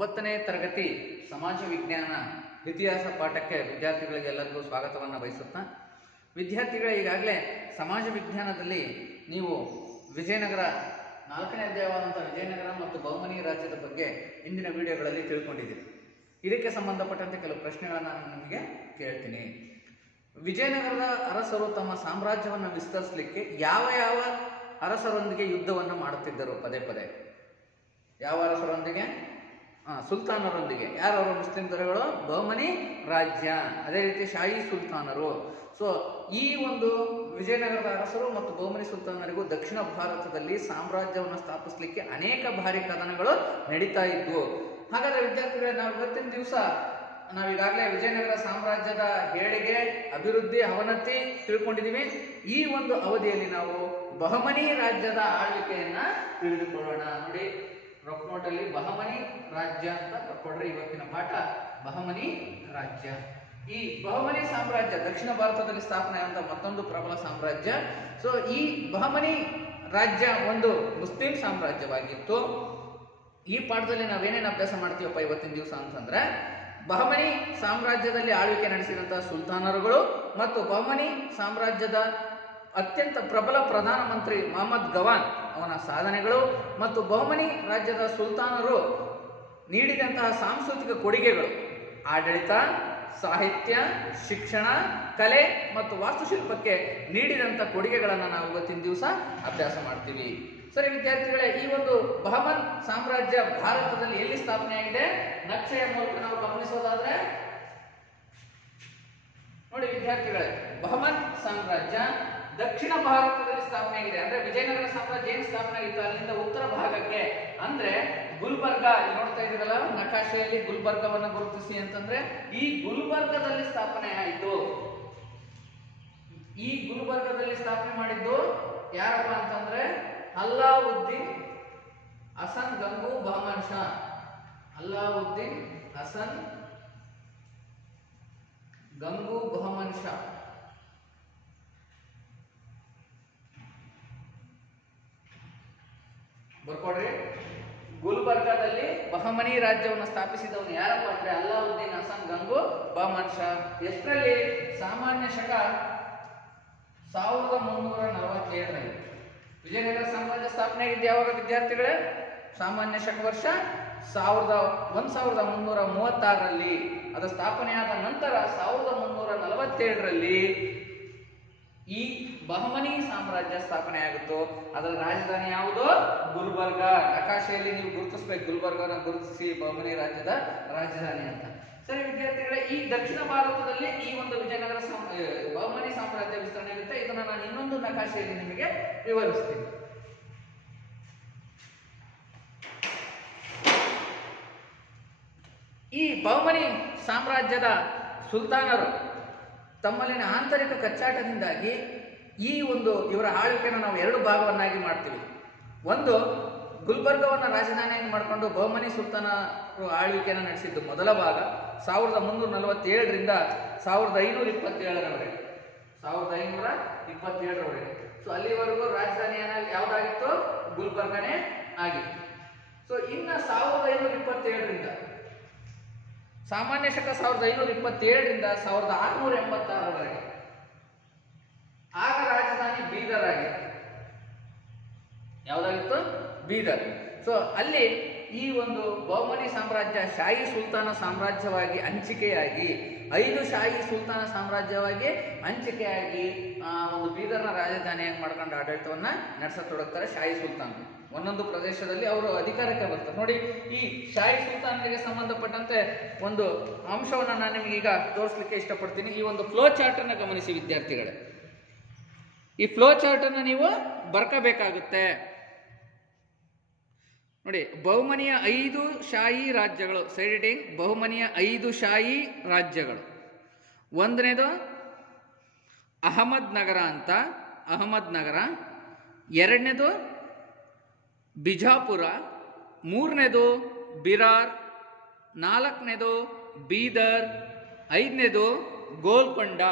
9ನೇ ತರಗತಿ ಸಮಾಜ ವಿಜ್ಞಾನ ಇತಿಹಾಸ ಪಾಠಕ್ಕೆ ವಿದ್ಯಾರ್ಥಿಗಳಿಗೆಲ್ಲರಿಗೂ ಸ್ವಾಗತವನ್ನು ಬಯಸುತ್ತಾ, ವಿದ್ಯಾರ್ಥಿಗಳೇ ಈಗಾಗಲೇ ಸಮಾಜ ವಿಜ್ಞಾನದಲ್ಲಿ ನೀವು ವಿಜಯನಗರ 4ನೇ ಅಧ್ಯಾಯವಾದಂಥ ವಿಜಯನಗರ ಮತ್ತು ಬಹುಮನಿ ರಾಜ್ಯದ ಬಗ್ಗೆ ಇಂದಿನ ವಿಡಿಯೋಗಳಲ್ಲಿ ತಿಳ್ಕೊಂಡಿದ್ದೀರಿ. ಇದಕ್ಕೆ ಸಂಬಂಧಪಟ್ಟಂತೆ ಕೆಲವು ಪ್ರಶ್ನೆಗಳನ್ನು ನಾನು ನಿಮಗೆ ಕೇಳ್ತೀನಿ. ವಿಜಯನಗರದ ಅರಸರು ತಮ್ಮ ಸಾಮ್ರಾಜ್ಯವನ್ನು ವಿಸ್ತರಿಸಲಿಕ್ಕೆ ಯಾವ ಯಾವ ಅರಸರೊಂದಿಗೆ ಯುದ್ಧವನ್ನು ಮಾಡುತ್ತಿದ್ದರು? ಪದೇ ಪದೇ ಯಾವ ಅರಸರೊಂದಿಗೆ? ಸುಲ್ತಾನರೊಂದಿಗೆ. ಯಾರವರು? ಮುಸ್ಲಿಂ ದೊರೆಗಳು, ಬಹುಮನಿ ರಾಜ್ಯ, ಅದೇ ರೀತಿ ಶಾಹಿ ಸುಲ್ತಾನರು. ಸೊ ಈ ಒಂದು ವಿಜಯನಗರದ ಅರಸರು ಮತ್ತು ಬಹುಮನಿ ಸುಲ್ತಾನರಿಗೂ ದಕ್ಷಿಣ ಭಾರತದಲ್ಲಿ ಸಾಮ್ರಾಜ್ಯವನ್ನು ಸ್ಥಾಪಿಸಲಿಕ್ಕೆ ಅನೇಕ ಬಾರಿ ಕದನಗಳು ನಡೀತಾ ಇದ್ವು. ಹಾಗಾದ್ರೆ ವಿದ್ಯಾರ್ಥಿಗಳೇ, ನಾವು ಇವತ್ತಿನ ದಿವಸ ನಾವೀಗಾಗಲೇ ವಿಜಯನಗರ ಸಾಮ್ರಾಜ್ಯದ ಏಳಿಗೆ, ಅಭಿವೃದ್ಧಿ, ಅವನತಿ ತಿಳ್ಕೊಂಡಿದ್ದೀವಿ. ಈ ಒಂದು ಅವಧಿಯಲ್ಲಿ ನಾವು ಬಹುಮನಿ ರಾಜ್ಯದ ಆಳ್ವಿಕೆಯನ್ನ ತಿಳಿದುಕೊಳ್ಳೋಣ. ನೋಡಿ, ರಫ್ ನೋಟಲ್ಲಿ ಬಹುಮನಿ ರಾಜ್ಯ ಅಂತ ಬರ್ಕೊಡ್ರಿ. ಇವತ್ತಿನ ಪಾಠ ಬಹುಮನಿ ರಾಜ್ಯ. ಈ ಬಹುಮನಿ ಸಾಮ್ರಾಜ್ಯ ದಕ್ಷಿಣ ಭಾರತದಲ್ಲಿ ಸ್ಥಾಪನೆ ಆದಂತ ಮತ್ತೊಂದು ಪ್ರಬಲ ಸಾಮ್ರಾಜ್ಯ. ಸೊ ಈ ಬಹುಮನಿ ರಾಜ್ಯ ಒಂದು ಮುಸ್ಲಿಂ ಸಾಮ್ರಾಜ್ಯವಾಗಿತ್ತು. ಈ ಪಾಠದಲ್ಲಿ ನಾವೇನೇನು ಅಭ್ಯಾಸ ಮಾಡ್ತೀವಪ್ಪ ಇವತ್ತಿನ ದಿವಸ ಅಂತಂದ್ರೆ, ಬಹುಮನಿ ಸಾಮ್ರಾಜ್ಯದಲ್ಲಿ ಆಳ್ವಿಕೆ ನಡೆಸಿದಂತಹ ಸುಲ್ತಾನರುಗಳು ಮತ್ತು ಬಹುಮನಿ ಸಾಮ್ರಾಜ್ಯದ ಅತ್ಯಂತ ಪ್ರಬಲ ಪ್ರಧಾನಮಂತ್ರಿ ಮೊಹಮ್ಮದ್ ಗವಾನ್ ಅವನ ಸಾಧನೆಗಳು ಮತ್ತು ಬಹುಮನಿ ರಾಜ್ಯದ ಸುಲ್ತಾನರು ನೀಡಿದಂತಹ ಸಾಂಸ್ಕೃತಿಕ ಕೊಡುಗೆಗಳು, ಆಡಳಿತ, ಸಾಹಿತ್ಯ, ಶಿಕ್ಷಣ, ಕಲೆ ಮತ್ತು ವಾಸ್ತುಶಿಲ್ಪಕ್ಕೆ ನೀಡಿದಂಥ ಕೊಡುಗೆಗಳನ್ನು ನಾವು ಇವತ್ತಿನ ದಿವಸ ಅಭ್ಯಾಸ ಮಾಡ್ತೀವಿ. ಸರಿ ವಿದ್ಯಾರ್ಥಿಗಳೇ, ಈ ಒಂದು ಬಹುಮನ್ ಸಾಮ್ರಾಜ್ಯ ಭಾರತದಲ್ಲಿ ಎಲ್ಲಿ ಸ್ಥಾಪನೆಯಾಗಿದೆ? ನಕ್ಷೆಯ ಮೂಲಕ ನಾವು ಗಮನಿಸೋದಾದ್ರೆ ನೋಡಿ ವಿದ್ಯಾರ್ಥಿಗಳೇ, ಬಹುಮನ್ ಸಾಮ್ರಾಜ್ಯ ದಕ್ಷಿಣ ಭಾರತದಲ್ಲಿ ಸ್ಥಾಪನೆಯಾಗಿದೆ. ಅಂದ್ರೆ ವಿಜಯನಗರ ಸಾಮ್ರಾಜ್ಯ ಏನು ಸ್ಥಾಪನೆ ಆಗಿತ್ತು ಅಲ್ಲಿಂದ ಉತ್ತರ ಭಾಗಕ್ಕೆ, ಅಂದ್ರೆ ಗುಲ್ಬರ್ಗ, ನೋಡ್ತಾ ಇದ್ದೀರಲ್ಲ ನಕಾಶೆಯಲ್ಲಿ ಗುಲ್ಬರ್ಗವನ್ನ ಗುರುತಿಸಿ ಅಂತಂದ್ರೆ ಈ ಗುಲ್ಬರ್ಗದಲ್ಲಿ ಸ್ಥಾಪನೆ ಆಯಿತು. ಈ ಗುಲ್ಬರ್ಗದಲ್ಲಿ ಸ್ಥಾಪನೆ ಮಾಡಿದ್ದು ಯಾರಪ್ಪ ಅಂತಂದ್ರೆ ಅಲ್ಲಾವುದ್ದೀನ್ ಹಸನ್ ಗಂಗು ಬಹಮನ್ ಶಾ. ಅಲ್ಲಾವುದ್ದೀನ್ ಹಸನ್ ಗಂಗು ಬಹಮನ್ ಶಾ. ಬರ್ಕೊಡ್ರಿ. ಗುಲ್ಬರ್ಗಾದಲ್ಲಿ ಬಹುಮನಿ ರಾಜ್ಯವನ್ನು ಸ್ಥಾಪಿಸಿದವನು ಯಾರಪ್ಪ ಅಂದ್ರೆ ಅಲ್ಲಾವುದ್ದೀನ್ ಹಸನ್ ಗಂಗು ಬಹಮನ್ ಶಾ. ಎಷ್ಟರಲ್ಲಿ? ಸಾಮಾನ್ಯ ಶಕ 1347ರಲ್ಲಿ. ವಿಜಯನಗರ ಸಾಮ್ರಾಜ್ಯ ಸ್ಥಾಪನೆ ಆಗಿದ್ದು ಯಾವಾಗ ವಿದ್ಯಾರ್ಥಿಗಳೇ? ಸಾಮಾನ್ಯ ಶಕ ವರ್ಷ 1336ರಲ್ಲಿ. ಅದು ಸ್ಥಾಪನೆಯಾದ ನಂತರ 1347ರಲ್ಲಿ ಈ ಬಹುಮನಿ ಸಾಮ್ರಾಜ್ಯ ಸ್ಥಾಪನೆ ಆಗುತ್ತೋ. ಅದರ ರಾಜಧಾನಿ ಯಾವುದು? ಗುಲ್ಬರ್ಗ. ನಕಾಶೆಯಲ್ಲಿ ನೀವು ಗುರುತಿಸ್ಬೇಕು, ಗುಲ್ಬರ್ಗನ ಗುರುತಿಸಿ ಬಹುಮನಿ ರಾಜ್ಯದ ರಾಜಧಾನಿ ಅಂತ. ಸರಿ ವಿದ್ಯಾರ್ಥಿಗಳೇ, ಈ ದಕ್ಷಿಣ ಭಾರತದಲ್ಲಿ ಈ ಒಂದು ವಿಜಯನಗರ ಬಹುಮನಿ ಸಾಮ್ರಾಜ್ಯ ವಿಸ್ತರಣೆ ಆಗುತ್ತೆ. ಇದನ್ನ ನಾನು ಇನ್ನೊಂದು ನಕಾಶೆಯಲ್ಲಿ ನಿಮಗೆ ವಿವರಿಸ್ತೀನಿ. ಈ ಬಹುಮನಿ ಸಾಮ್ರಾಜ್ಯದ ಸುಲ್ತಾನರು ತಮ್ಮಲ್ಲಿನ ಆಂತರಿಕ ಕಚ್ಚಾಟದಿಂದಾಗಿ ಈ ಒಂದು ಇವರ ಆಳ್ವಿಕೆಯನ್ನು ನಾವು ಎರಡು ಭಾಗವನ್ನಾಗಿ ಮಾಡ್ತೀವಿ. ಒಂದು, ಗುಲ್ಬರ್ಗವನ್ನು ರಾಜಧಾನಿಯಾಗಿ ಮಾಡಿಕೊಂಡು ಬಹುಮನಿ ಸುಲ್ತಾನರು ಆಳ್ವಿಕೆಯನ್ನು ನಡೆಸಿದ್ದು ಮೊದಲ ಭಾಗ 1347ರಿಂದ 1527ರವರೆಗೆ. 1527ರವರೆಗೆ. ಸೊ ಅಲ್ಲಿವರೆಗೂ ರಾಜಧಾನಿ ಯಾವುದಾಗಿತ್ತು? ಗುಲ್ಬರ್ಗನೇ ಆಗಿತ್ತು. ಸೊ ಇನ್ನು 1527ರಿಂದ ಸಾಮಾನ್ಯ ಶಕ 1527ರಿಂದ 1686ರವರೆಗೆ ಆಗ ರಾಜಧಾನಿ ಬೀದರ್ ಆಗಿತ್ತು. ಯಾವುದಾಗಿತ್ತು? ಬೀದರ್. ಸೊ ಅಲ್ಲಿ ಈ ಒಂದು ಬಹುಮನಿ ಸಾಮ್ರಾಜ್ಯ ಶಾಹಿ ಸುಲ್ತಾನ ಸಾಮ್ರಾಜ್ಯವಾಗಿ ಹಂಚಿಕೆಯಾಗಿ 5 ಶಾಹಿ ಸುಲ್ತಾನ ಸಾಮ್ರಾಜ್ಯವಾಗಿ ಹಂಚಿಕೆಯಾಗಿ ಒಂದು ಬೀದರ್ನ ರಾಜಧಾನಿಯಾಗಿ ಮಾಡ್ಕೊಂಡು ಆಡಳಿತವನ್ನ ನಡೆಸತೊಡಗ್ತಾರೆ ಶಾಹಿ ಸುಲ್ತಾನರು. ಒಂದೊಂದು ಪ್ರದೇಶದಲ್ಲಿ ಅವರು ಅಧಿಕಾರಕ್ಕೆ ಬರ್ತಾರೆ. ನೋಡಿ, ಈ ಶಾಹಿ ಸುಲ್ತಾನರಿಗೆ ಸಂಬಂಧಪಟ್ಟಂತೆ ಒಂದು ಅಂಶವನ್ನು ನಾನು ನಿಮಗೆ ಈಗ ತೋರಿಸ್ಲಿಕ್ಕೆ ಇಷ್ಟಪಡ್ತೀನಿ. ಈ ಒಂದು ಫ್ಲೋ ಚಾರ್ಟ್ ಅನ್ನು ಗಮನಿಸಿ ವಿದ್ಯಾರ್ಥಿಗಳೇ. ಈ ಫ್ಲೋ ಚಾರ್ಟ್ ಅನ್ನು ನೀವು ಬರ್ಕಬೇಕಾಗುತ್ತೆ. ನೋಡಿ, ಬಹುಮನಿಯ 5 ಶಾಹಿ ರಾಜ್ಯಗಳು. ಸೈಡಿಂಗ್ ಬಹುಮನಿಯ 5 ಶಾಹಿ ರಾಜ್ಯಗಳು. ಒಂದನೇದು ಅಹಮದ್ ನಗರ ಅಂತ, ಅಹಮದ್ ನಗರ. ಎರಡನೇದು ಬಿಜಾಪುರ. ಮೂರನೇದು ಬಿರಾರ್. ನಾಲ್ಕನೇದು ಬೀದರ್. ಐದನೇದು ಗೋಲ್ಕೊಂಡ.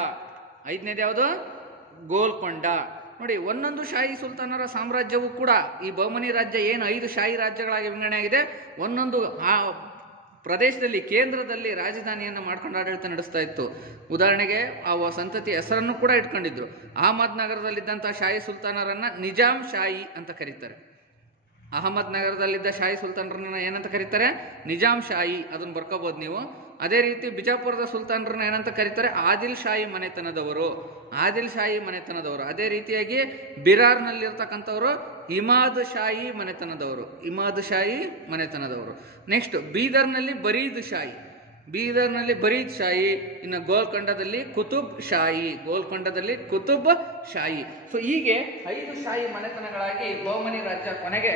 ಐದನೇದು ಯಾವುದು? ಗೋಲ್ಕೊಂಡ. ನೋಡಿ, ಒಂದೊಂದು ಶಾಹಿ ಸುಲ್ತಾನರ ಸಾಮ್ರಾಜ್ಯವು ಕೂಡ ಈ ಬಹುಮನಿ ರಾಜ್ಯ ಏನು 5 ಶಾಹಿ ರಾಜ್ಯಗಳಾಗಿ ವಿಂಗಡಣೆ ಆಗಿದೆ, ಒಂದೊಂದು ಪ್ರದೇಶದಲ್ಲಿ ಕೇಂದ್ರದಲ್ಲಿ ರಾಜಧಾನಿಯನ್ನು ಮಾಡ್ಕೊಂಡು ಆಡಳಿತ ನಡೆಸ್ತಾ ಇತ್ತು. ಉದಾಹರಣೆಗೆ ಆ ಸಂತತಿ ಹೆಸರನ್ನು ಕೂಡ ಇಟ್ಕೊಂಡಿದ್ರು. ಅಹಮದ್ ನಗರದಲ್ಲಿದ್ದಂಥ ಶಾಹಿ ಸುಲ್ತಾನರನ್ನ ನಿಜಾಮ್ ಶಾಹಿ ಅಂತ ಕರೀತಾರೆ. ಅಹಮದ್ ನಗರದಲ್ಲಿದ್ದ ಶಾಹಿ ಸುಲ್ತಾನರನ್ನ ಏನಂತ ಕರೀತಾರೆ? ನಿಜಾಮ್ ಶಾಹಿ. ಅದನ್ನು ಬರ್ಕೋಬಹುದು ನೀವು. ಅದೇ ರೀತಿ ಬಿಜಾಪುರದ ಸುಲ್ತಾನರನ್ನ ಏನಂತ ಕರೀತಾರೆ? ಆದಿಲ್ ಶಾಹಿ ಮನೆತನದವರು. ಆದಿಲ್ ಶಾಹಿ ಮನೆತನದವರು. ಅದೇ ರೀತಿಯಾಗಿ ಬಿರಾರ್ನಲ್ಲಿರ್ತಕ್ಕಂಥವರು ಇಮಾದ್ ಶಾಹಿ ಮನೆತನದವರು. ಇಮಾದ್ ಶಾಹಿ ಮನೆತನದವರು. ನೆಕ್ಸ್ಟ್ ಬೀದರ್ನಲ್ಲಿ ಬರೀದ್ ಶಾಹಿ. ಬೀದರ್ನಲ್ಲಿ ಬರೀದ್ ಶಾಹಿ. ಇನ್ನು ಗೋಲ್ಕೊಂಡದಲ್ಲಿ ಕುತುಬ್ ಶಾಹಿ. ಗೋಲ್ಕೊಂಡದಲ್ಲಿ ಕುತುಬ್ ಶಾಹಿ. ಸೊ ಹೀಗೆ 5 ಶಾಹಿ ಮನೆತನಗಳಾಗಿ ಬಹುಮನಿ ರಾಜ್ಯ ಕೊನೆಗೆ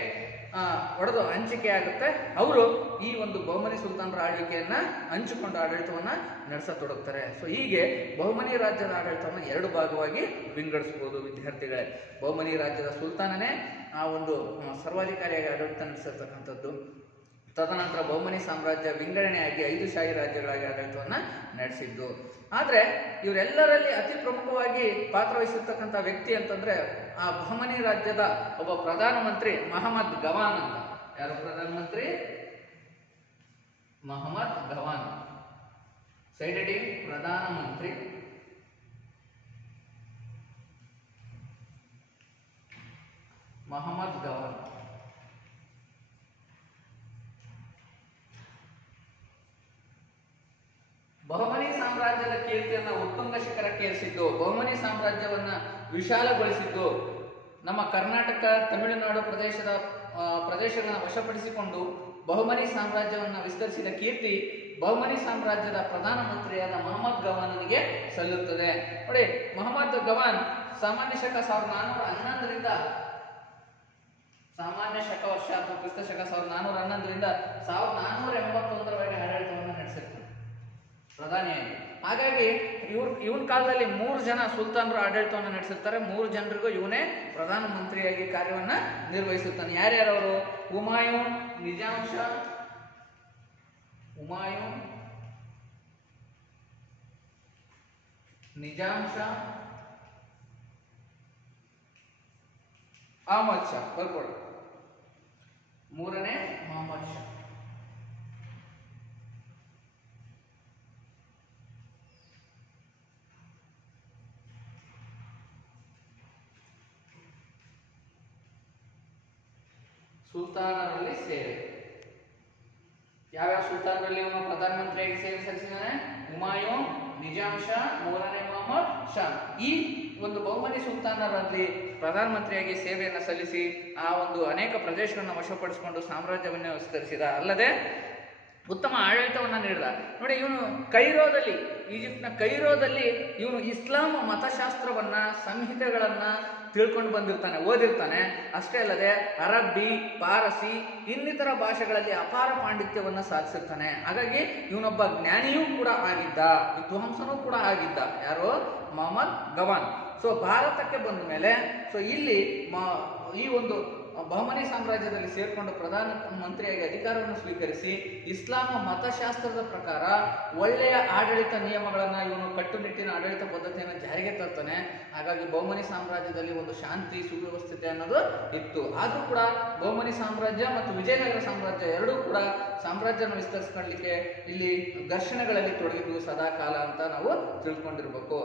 ಒಡೆದು ಹಂಚಿಕೆ ಆಗುತ್ತೆ. ಅವರು ಈ ಒಂದು ಬಹುಮನಿ ಸುಲ್ತಾನರ ಆಳ್ವಿಕೆಯನ್ನ ಹಂಚಿಕೊಂಡು ಆಡಳಿತವನ್ನ ನಡೆಸತೊಡಗ್ತಾರೆ. ಸೊ ಹೀಗೆ ಬಹುಮನಿ ರಾಜ್ಯದ ಆಡಳಿತವನ್ನು 2 ಭಾಗವಾಗಿ ವಿಂಗಡಿಸಬಹುದು ವಿದ್ಯಾರ್ಥಿಗಳೇ. ಬಹುಮನಿ ರಾಜ್ಯದ ಸುಲ್ತಾನನೇ ಆ ಒಂದು ಸರ್ವಾಧಿಕಾರಿಯಾಗಿ ಆಡಳಿತ ನಡೆಸಿರ್ತಕ್ಕಂಥದ್ದು. ತದನಂತರ ಬಹುಮನಿ ಸಾಮ್ರಾಜ್ಯ ವಿಂಗಡಣೆಯಾಗಿ 5 ಶಾಹಿ ರಾಜ್ಯಗಳಾಗಿ ಆಡಳಿತವನ್ನ ನಡೆಸಿದ್ದು. ಆದ್ರೆ ಇವರೆಲ್ಲರಲ್ಲಿ ಅತಿ ಪ್ರಮುಖವಾಗಿ ಪಾತ್ರ ವಹಿಸಿರ್ತಕ್ಕಂಥ ವ್ಯಕ್ತಿ ಅಂತಂದ್ರೆ ಆ ಬಹುಮನಿ ರಾಜ್ಯದ ಒಬ್ಬ ಪ್ರಧಾನಮಂತ್ರಿ ಮಹಮ್ಮದ್ ಗವಾನ್ ಅಂತ. ಯಾರು ಪ್ರಧಾನಮಂತ್ರಿ? ಮಹಮ್ಮದ್ ಗವಾನ್. ಸೈಡ್ ಹೆಡಿಂಗ್ ಪ್ರಧಾನಮಂತ್ರಿ ಮಹಮ್ಮದ್ ಗವಾನ್. ಬಹುಮನಿ ಸಾಮ್ರಾಜ್ಯದ ಕೀರ್ತಿಯನ್ನ ಉತ್ತುಂಗ ಶಿಖರಕ್ಕೇರಿಸಿದ್ದು, ಬಹುಮನಿ ಸಾಮ್ರಾಜ್ಯವನ್ನ ವಿಶಾಲಗೊಳಿಸಿದ್ದು, ನಮ್ಮ ಕರ್ನಾಟಕ ತಮಿಳುನಾಡು ಪ್ರದೇಶಗಳನ್ನು ವಶಪಡಿಸಿಕೊಂಡು ಬಹುಮನಿ ಸಾಮ್ರಾಜ್ಯವನ್ನು ವಿಸ್ತರಿಸಿದ ಕೀರ್ತಿ ಬಹುಮನಿ ಸಾಮ್ರಾಜ್ಯದ ಪ್ರಧಾನಮಂತ್ರಿಯಾದ ಮಹಮ್ಮದ್ ಗವಾನನಿಗೆ ಸಲ್ಲುತ್ತದೆ. ನೋಡಿ, ಮಹಮ್ಮದ್ ಗವಾನ್ ಸಾಮಾನ್ಯ ಶಕ 1411ರಿಂದ ಸಾಮಾನ್ಯ ಶಕ ವರ್ಷ ಅಥವಾ ಕ್ರಿಸ್ತ ಶಕ 1411ರಿಂದ 1481ರವರೆಗೆ ಆಡಳಿತವನ್ನು ನಡೆಸಿರ್ತಾರೆ ಪ್ರಧಾನಿಯಾಗಿ. ಹಾಗಾಗಿ ಇವನ ಕಾಲದಲ್ಲಿ 3 ಜನ ಸುಲ್ತಾನರು ಆಡಳಿತವನ್ನು ನಡೆಸಿರ್ತಾರೆ. 3 ಜನರಿಗೂ ಇವನೇ ಪ್ರಧಾನಮಂತ್ರಿಯಾಗಿ ಕಾರ್ಯವನ್ನ ನಿರ್ವಹಿಸುತ್ತಾನೆ. ಯಾರ್ಯಾರವರು? ಹುಮಾಯೂನ್, ನಿಜಾಮ್ ಶಾ, ಹುಮಾಯೂನ್, ನಿಜಾಮ್ ಶಾ, ಅಹಮದ್ ಶಾ. ಬರ್ಕೊಡು. 3ನೇ ಮೊಹಮ್ಮದ್ ಶಾ. ಸುಲ್ತಾನರಲ್ಲಿ ಸೇವೆ. ಯಾವ್ಯಾವ ಸುಲ್ತಾನರಲ್ಲಿ ಇವನು ಪ್ರಧಾನಮಂತ್ರಿಯಾಗಿ ಸೇವೆ ಸಲ್ಲಿಸಿದ್ದಾನೆ? ಹುಮಾಯೂನ್, ನಿಜಾಮ್ ಶಾ, 3ನೇ ಮೊಹಮ್ಮದ್ ಶಾ. ಈ ಒಂದು ಬಹುಮನಿ ಸುಲ್ತಾನರಲ್ಲಿ ಪ್ರಧಾನಮಂತ್ರಿಯಾಗಿ ಸೇವೆಯನ್ನು ಸಲ್ಲಿಸಿ ಆ ಒಂದು ಅನೇಕ ಪ್ರದೇಶಗಳನ್ನು ವಶಪಡಿಸಿಕೊಂಡು ಸಾಮ್ರಾಜ್ಯವನ್ನು ವಿಸ್ತರಿಸಿದ. ಅಲ್ಲದೆ ಉತ್ತಮ ಆಡಳಿತವನ್ನ ನೀಡಿದ. ನೋಡಿ, ಇವನು ಕೈರೋದಲ್ಲಿ, ಈಜಿಪ್ಟ್ನ ಕೈರೋದಲ್ಲಿ ಇವನು ಇಸ್ಲಾಂ ಮತಶಾಸ್ತ್ರವನ್ನ, ಸಂಹಿತೆಗಳನ್ನ ತಿಳ್ಕೊಂಡು ಬಂದಿರ್ತಾನೆ, ಓದಿರ್ತಾನೆ. ಅಷ್ಟೇ ಅಲ್ಲದೆ ಅರಬ್ಬಿ, ಪಾರಸಿ ಇನ್ನಿತರ ಭಾಷೆಗಳಲ್ಲಿ ಅಪಾರ ಪಾಂಡಿತ್ಯವನ್ನ ಸಾಧಿಸಿರ್ತಾನೆ. ಹಾಗಾಗಿ ಇವನೊಬ್ಬ ಜ್ಞಾನಿಯೂ ಕೂಡ ಆಗಿದ್ದ, ವಿದ್ವಾಂಸನೂ ಕೂಡ ಆಗಿದ್ದ. ಯಾರು? ಮೊಹಮ್ಮದ್ ಗವಾನ್. ಸೊ ಭಾರತಕ್ಕೆ ಬಂದ ಮೇಲೆ ಇಲ್ಲಿ ಈ ಒಂದು ಬಹುಮನಿ ಸಾಮ್ರಾಜ್ಯದಲ್ಲಿ ಸೇರ್ಕೊಂಡು ಪ್ರಧಾನ ಮಂತ್ರಿಯಾಗಿ ಅಧಿಕಾರವನ್ನು ಸ್ವೀಕರಿಸಿ ಇಸ್ಲಾಂ ಮತಶಾಸ್ತ್ರದ ಪ್ರಕಾರ ಒಳ್ಳೆಯ ಆಡಳಿತ ನಿಯಮಗಳನ್ನ ಇವನು ಕಟ್ಟುನಿಟ್ಟಿನ ಆಡಳಿತ ಪದ್ಧತಿಯನ್ನು ಜಾರಿಗೆ ತರ್ತಾನೆ. ಹಾಗಾಗಿ ಬಹುಮನಿ ಸಾಮ್ರಾಜ್ಯದಲ್ಲಿ ಒಂದು ಶಾಂತಿ, ಸುವ್ಯವಸ್ಥಿತೆ ಅನ್ನೋದು ಇತ್ತು. ಆದ್ರೂ ಕೂಡ ಬಹುಮನಿ ಸಾಮ್ರಾಜ್ಯ ಮತ್ತು ವಿಜಯನಗರ ಸಾಮ್ರಾಜ್ಯ ಎರಡೂ ಕೂಡ ಸಾಮ್ರಾಜ್ಯನ ವಿಸ್ತರಿಸ್ಕೊಳ್ಳಲಿಕ್ಕೆ ಇಲ್ಲಿ ಘರ್ಷಣೆಗಳಲ್ಲಿ ತೊಡಗಿದ್ವು ಸದಾ ಕಾಲ ಅಂತ ನಾವು ತಿಳ್ಕೊಂಡಿರ್ಬೇಕು.